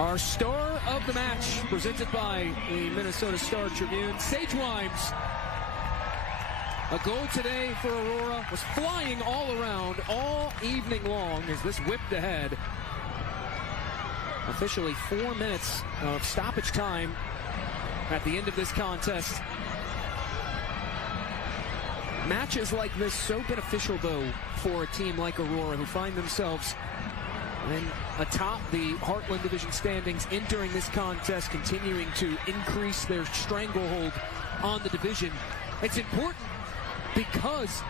Our star of the match, presented by the Minnesota Star Tribune, Sage Wimes. A goal today for Aurora, was flying all around all evening long as this whipped ahead. Officially 4 minutes of stoppage time at the end of this contest. Matches like this so beneficial, though, for a team like Aurora, who find themselves atop the Heartland Division standings, entering this contest, continuing to increase their stranglehold on the division. It's important because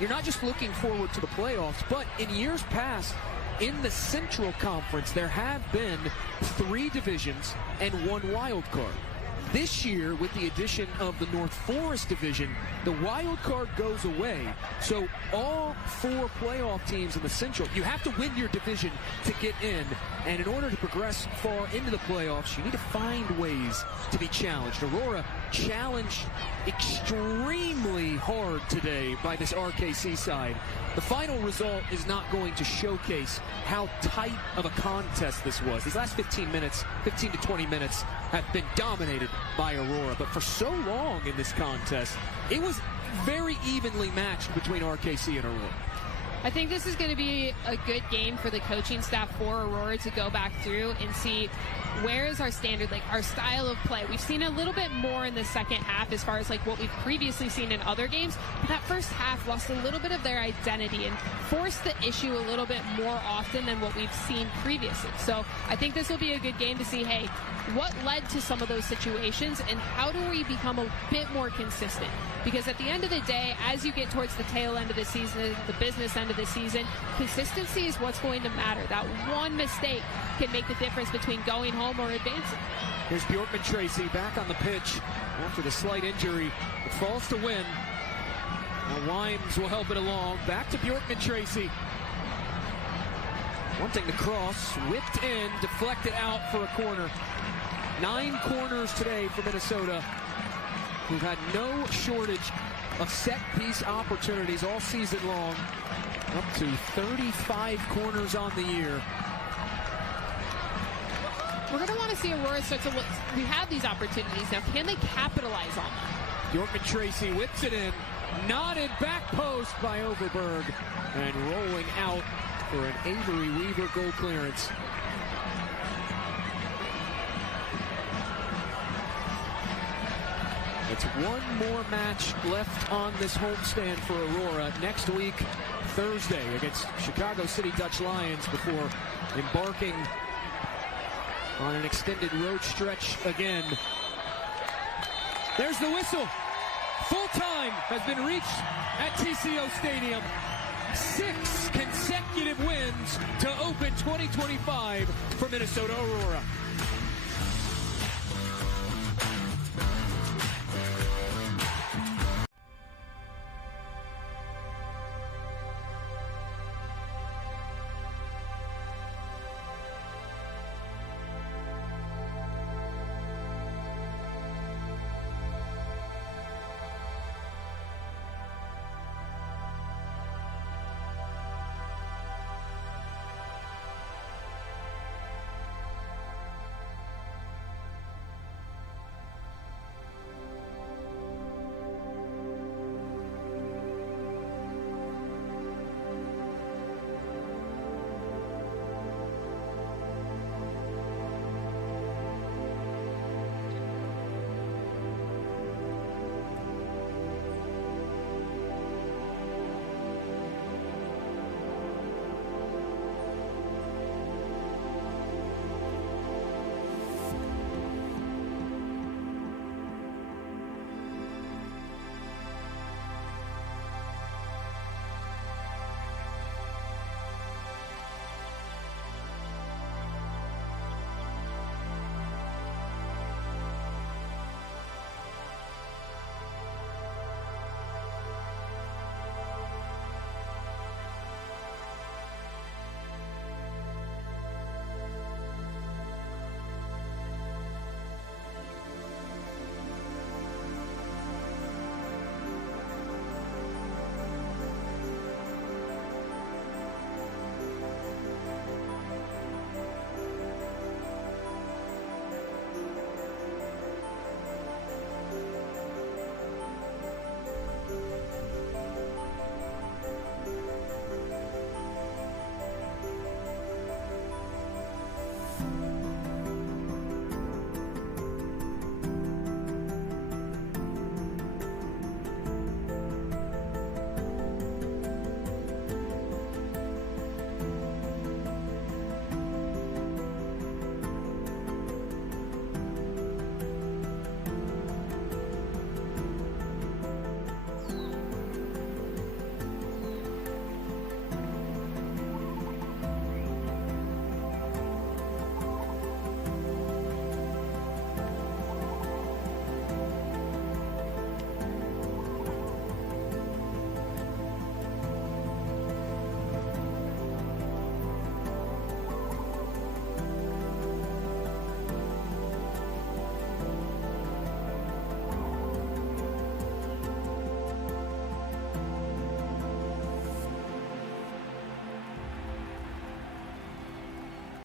you're not just looking forward to the playoffs, but in years past, in the Central Conference, there have been 3 divisions and 1 wild card. This year, with the addition of the North Forest Division, the wild card goes away. So all 4 playoff teams in the Central, you have to win your division to get in. And in order to progress far into the playoffs, you need to find ways to be challenged. Aurora challenged extremely hard today by this RKC side. The final result is not going to showcase how tight of a contest this was. These last 15 to 20 minutes have been dominated by Aurora. But for so long in this contest, it was very evenly matched between RKC and Aurora. I think this is going to be a good game for the coaching staff for Aurora to go back through and see where is our standard, like our style of play. We've seen a little bit more in the second half as far as like what we've previously seen in other games, but that first half lost a little bit of their identity and forced the issue a little bit more often than what we've seen previously. So I think this will be a good game to see, hey, what led to some of those situations and how do we become a bit more consistent? Because at the end of the day, as you get towards the tail end of the season, the business end of the season, consistency is what's going to matter. That one mistake can make the difference between going home or advancing. Here's Bjorkman Tracy back on the pitch after the slight injury. It falls to win. Now Wimes will help it along. Back to Bjorkman Tracy. Wanting to cross, whipped in, deflected out for a corner. 9 corners today for Minnesota, who've had no shortage of set-piece opportunities all season long. Up to 35 corners on the year. We're going to want to see Aurora start to look. We have these opportunities now. Can they capitalize on them? Bjorkman Tracy whips it in. Knotted back post by Overberg. And rolling out for an Avery Weaver goal clearance. It's one more match left on this homestand for Aurora. Next week, Thursday, against Chicago City Dutch Lions before embarking on an extended road stretch again. There's the whistle. Full time has been reached at TCO Stadium. 6 consecutive wins to open 2025 for Minnesota Aurora.